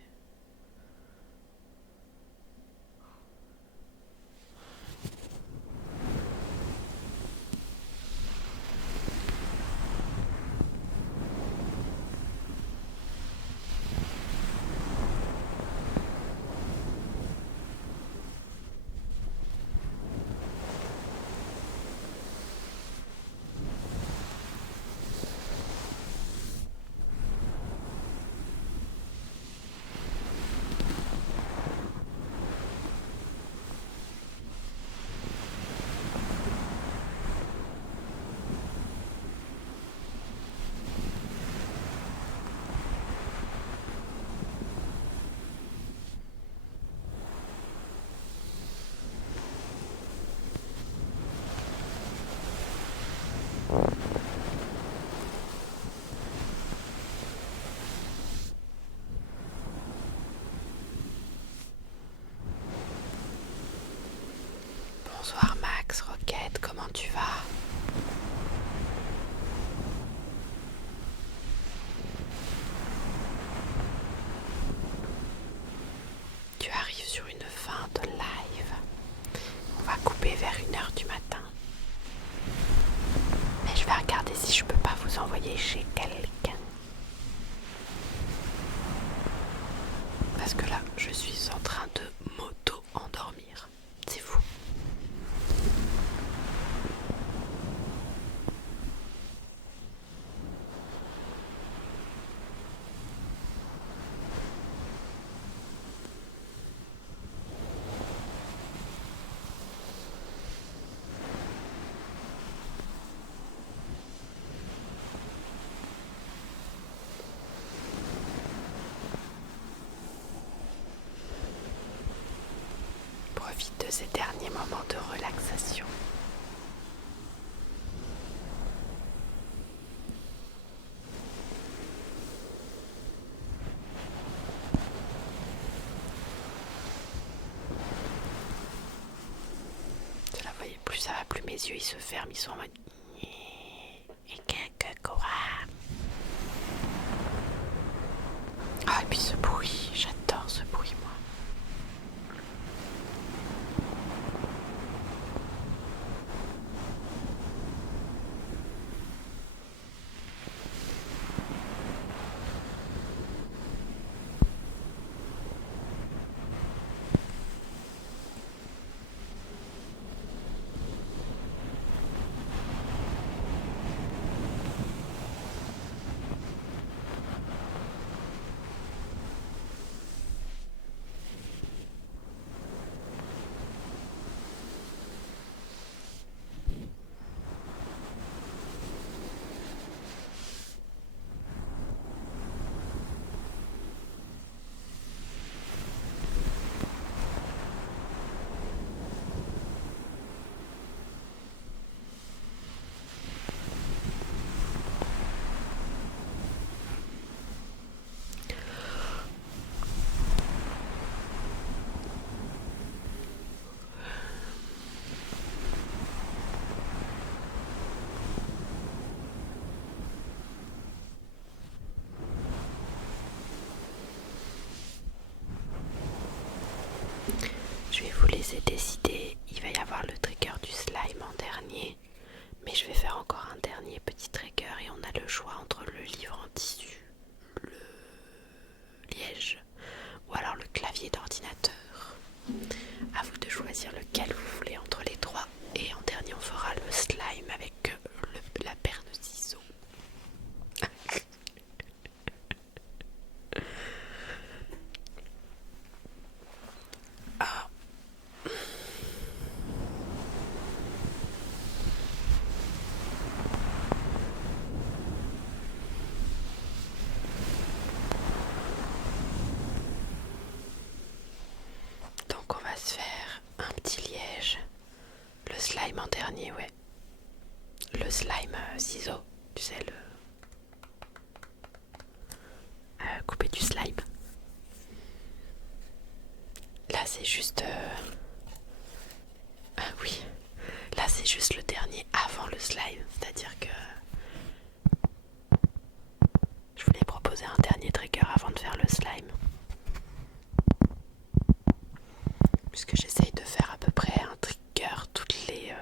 Bonsoir Max, Roquette, comment tu vas? Tu arrives sur une fin de live. On va couper vers 1h du matin. Mais je vais regarder si je peux pas vous envoyer chez quelqu'un. Parce que là, je suis en train de m'auto-endormir. C'est fou. ces derniers moments de relaxation. Là, vous voyez, plus ça va, plus mes yeux ils se ferment, ils sont en mode et que quoi. Ah, et puis ce bruit, j'adore ce bruit moi. Je vais vous laisser décider, il va y avoir le trigger du slime en dernier, mais je vais faire encore un dernier petit trigger et on a le choix entre le livre en tissu, le liège ou alors le clavier d'ordinateur. À vous de choisir lequel vous voulez entre les trois et en dernier on fera le slime avec la paire de ciseaux. Ah. Donc on va se faire un petit liège, le slime en dernier, ouais. Le slime ciseau, tu sais, le couper du slime. Là c'est juste ah oui, là c'est juste le dernier avant le slime, c'est-à-dire que je voulais proposer un dernier trigger avant de faire le slime, puisque j'essaye de faire à peu près un trigger toutes les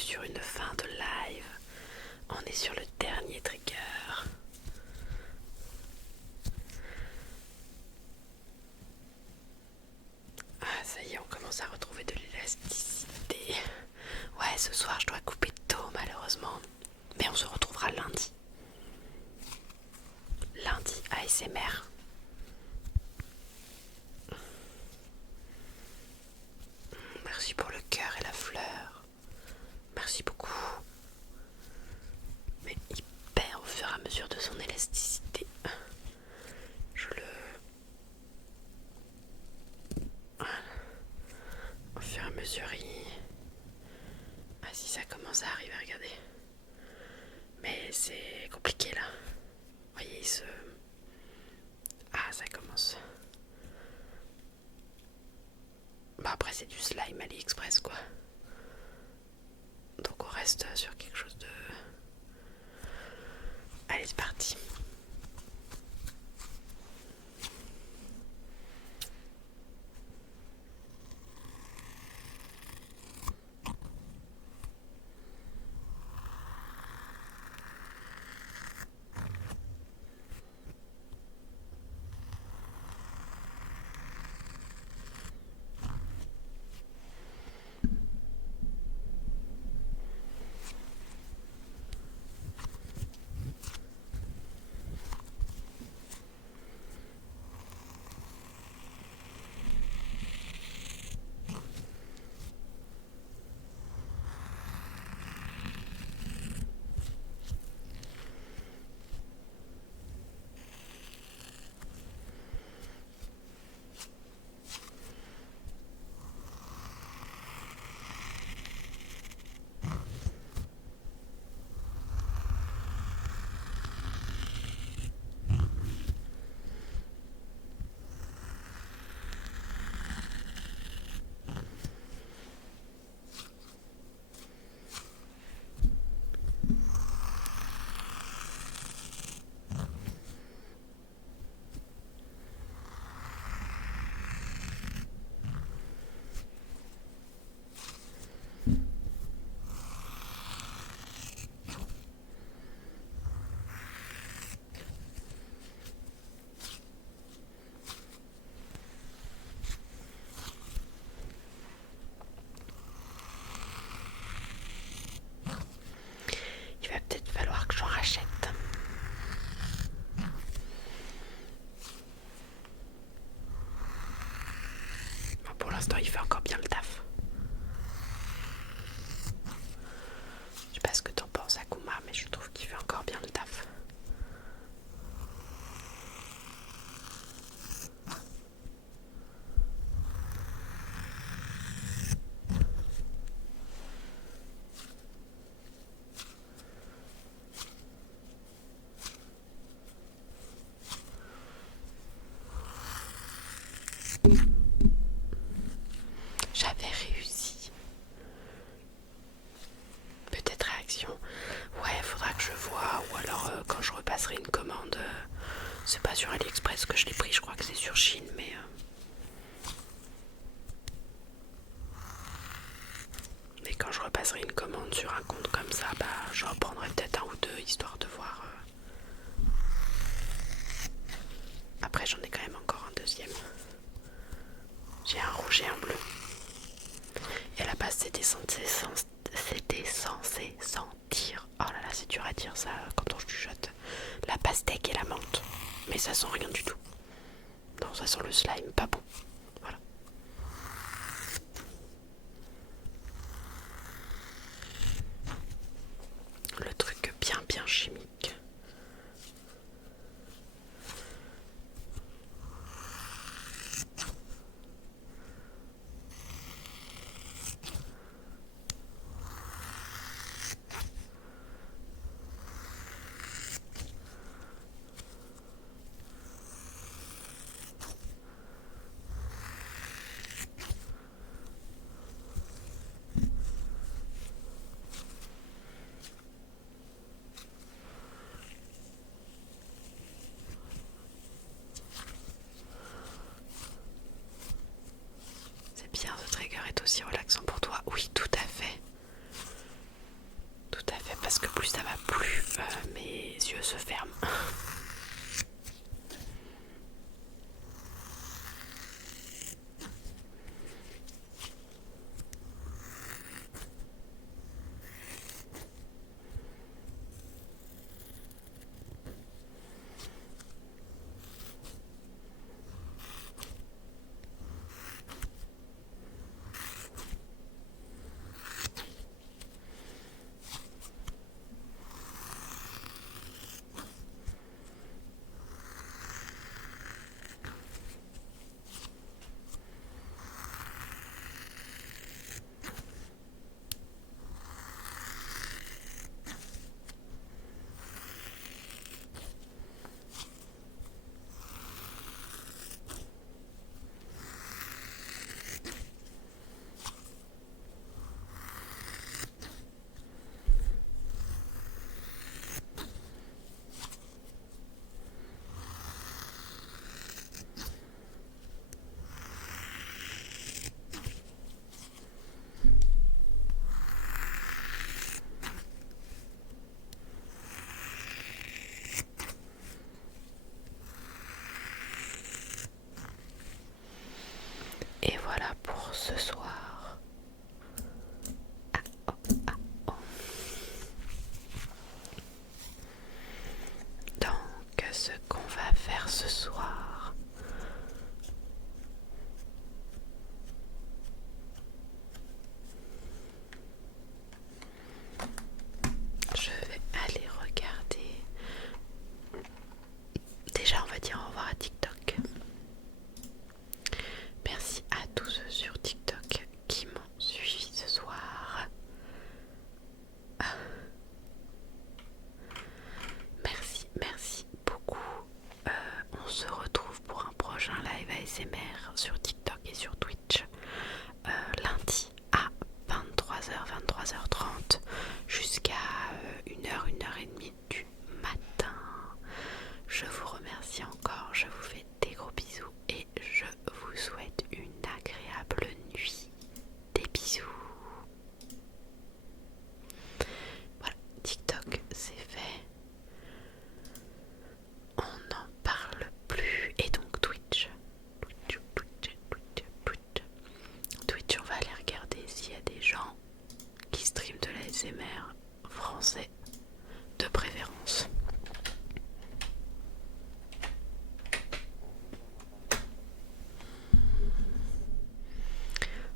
sur une fin de live. On est sur le dernier trigger. Ah, ça y est, on commence à retrouver de l'élasticité. Ouais, ce soir, je dois couper tôt, malheureusement. Mais on se retrouvera lundi. Lundi, ASMR. Merci pour le cœur et la fleur. Merci beaucoup. Mais il perd au fur et à mesure de son élasticité. Je le... Au fur et à mesure, il... Ah si, ça commence à arriver, regardez. Mais c'est compliqué là. Vous voyez, il se... Ah, ça commence. Bah après, c'est du slime AliExpress quoi. Donc on reste sur quelque chose de... Allez, c'est parti. Il va peut-être falloir que j'en rachète. Bon, pour l'instant, il fait encore bien le taf. Je sais pas ce que t'en penses, Akuma, mais je trouve qu'il fait encore bien le taf. J'avais réussi. Peut-être réaction. Ouais, faudra que je vois. Ou alors quand je repasserai une commande. C'est pas sur AliExpress que je l'ai pris, je crois que c'est sur Chine, mais... Mais quand je repasserai une commande sur un compte comme ça, bah je reprendrai peut-être un ou deux, histoire de voir. Après j'en ai quand même encore un deuxième. J'ai un rouge et un bleu. Et à la base c'était censé sentir. Oh là là, c'est dur à dire ça quand on chuchote. La pastèque et la menthe. Mais ça sent rien du tout. Non, ça sent le slime, pas bon. Voilà. Le truc bien chimique. que plus ça va, plus mes yeux se ferment. Et voilà pour ce soir. Donc ce qu'on va faire ce soir, je vais aller regarder. Déjà on va dire au revoir à TikTok. Merci à tous ceux sur TikTok qui m'ont suivi ce soir. Merci beaucoup. On se retrouve pour un prochain live ASMR sur TikTok et sur Twitch lundi à 23h, 23h30 jusqu'à 1h, 1h30 du matin. Je vous remercie encore, je vous fais des gros bisous et je vous souhaite une agréable nuit. Des bisous. Voilà, TikTok c'est fait. On n'en parle plus. Et donc Twitch, on va aller regarder s'il y a des gens qui streament de la l'ASMR français de préférence.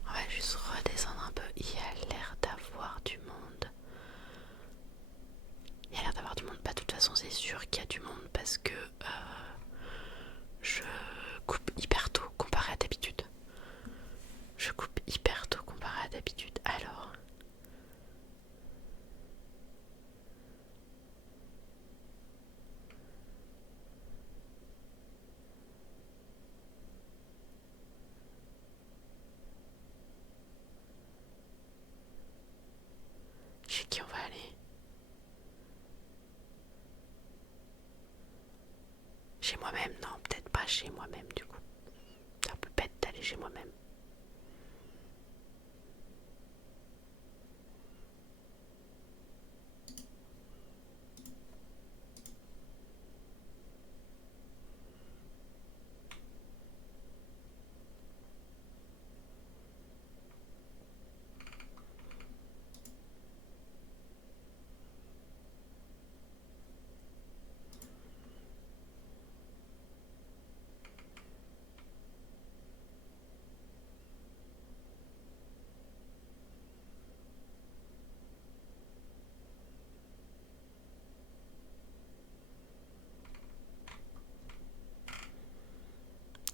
On va juste redescendre un peu. Il y a l'air d'avoir du monde. Il y a l'air d'avoir du monde. Bah, de toute façon, c'est sûr qu'il y a du monde parce que je coupe hyper tôt comparé à d'habitude. Alors, chez qui on va aller? Chez moi-même? Non, peut-être pas chez moi-même du coup. C'est un peu bête d'aller chez moi-même.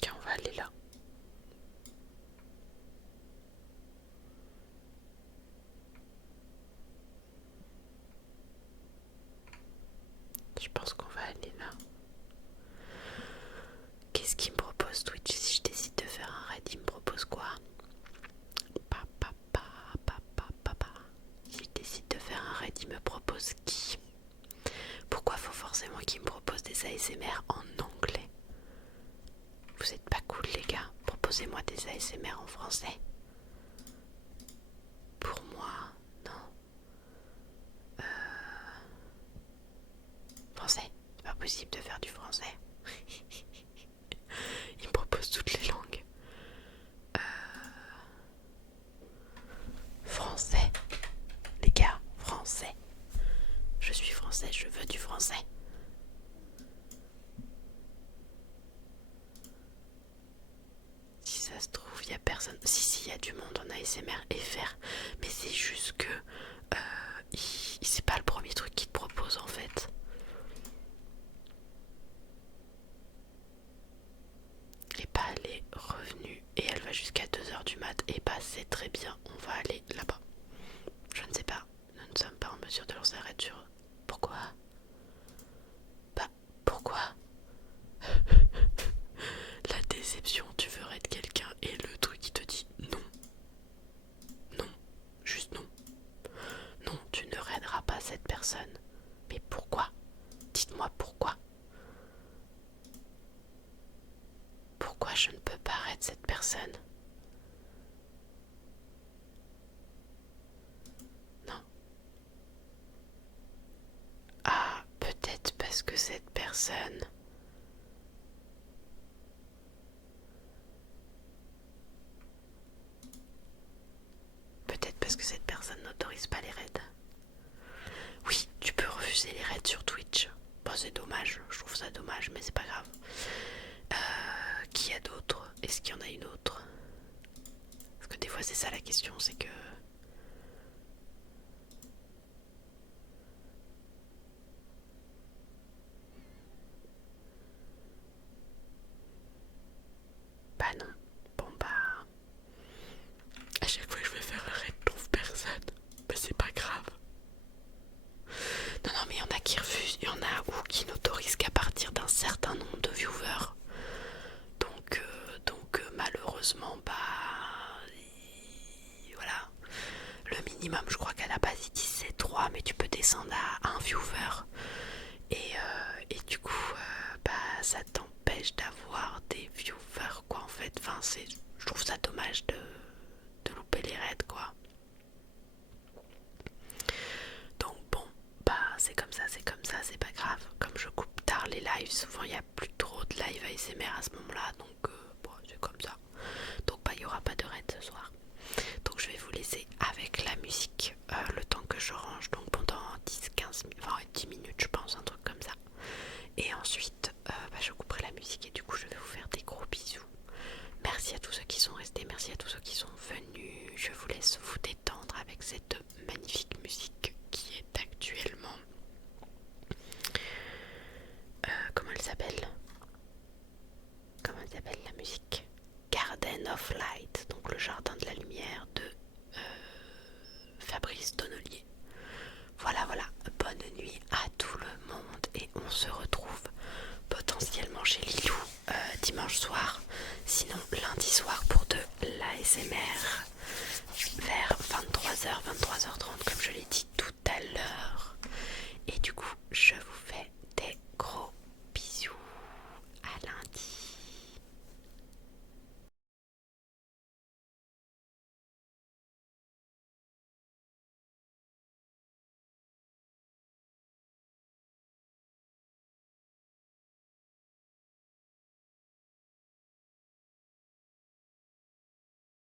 Tiens, on va aller là. Je pense qu'on va aller là. Qu'est-ce qu'il me propose Twitch? Si je décide de faire un raid, il me propose quoi? Si je décide de faire un raid, il me propose qui? Pourquoi faut forcément qu'il me propose des ASMR en anglais? Vous êtes pas cool les gars, proposez-moi des ASMR en français. Pour moi, non. possible de faire du français. Il me propose toutes les langues. Français. Les gars, français. Je suis français, je veux du français. Si ça se trouve, il y a personne. Si, il y a du monde en ASMR FR. Mais c'est juste que c'est pas le premier truc qu'il te propose en fait. Et bah elle est revenue et elle va jusqu'à 2h du mat. Et bah c'est très bien, on va aller là-bas. Je ne sais pas, nous ne sommes pas en mesure de lancer arrêt sur... Pourquoi? Bah pourquoi? La déception, tu veux raid quelqu'un et le truc qui te dit non. Non, juste non. Non, tu ne raideras pas cette personne. Mais pourquoi? Dites-moi pourquoi. Pourquoi je ne peux pas raid cette personne? Non. Ah, peut-être parce que cette personne... Peut-être parce que cette personne n'autorise pas les raids. Oui, tu peux refuser les raids sur Twitch. Bon, c'est dommage, je trouve ça dommage, mais c'est pas grave. Qui y a d'autres? Est-ce qu'il y en a une autre? Parce que des fois c'est ça la question, c'est que... Bah non. Bon bah... À chaque fois que je vais faire un raid, je trouve personne. Bah c'est pas grave. Non, mais il y en a qui refusent, il y en a ou qui n'autorisent qu'à partir d'un certain nombre de viewers. Donc malheureusement, bah... Voilà. Le minimum, je crois qu'à la base, ils disent c'est 3, mais tu peux descendre à un viewer. Et du coup, bah, ça t'empêche d'avoir des viewers, quoi, en fait. Enfin, je trouve ça dommage de louper les raids, quoi. Donc bon, bah c'est comme ça, c'est pas grave. Comme je coupe tard les lives, souvent il n'y a plus trop de live ASMR à ce moment-là, donc bon, c'est comme ça. Donc bah il n'y aura pas de raid ce soir. Donc je vais vous laisser avec la musique le temps que je range, donc pendant 10-15 minutes, enfin 10 minutes je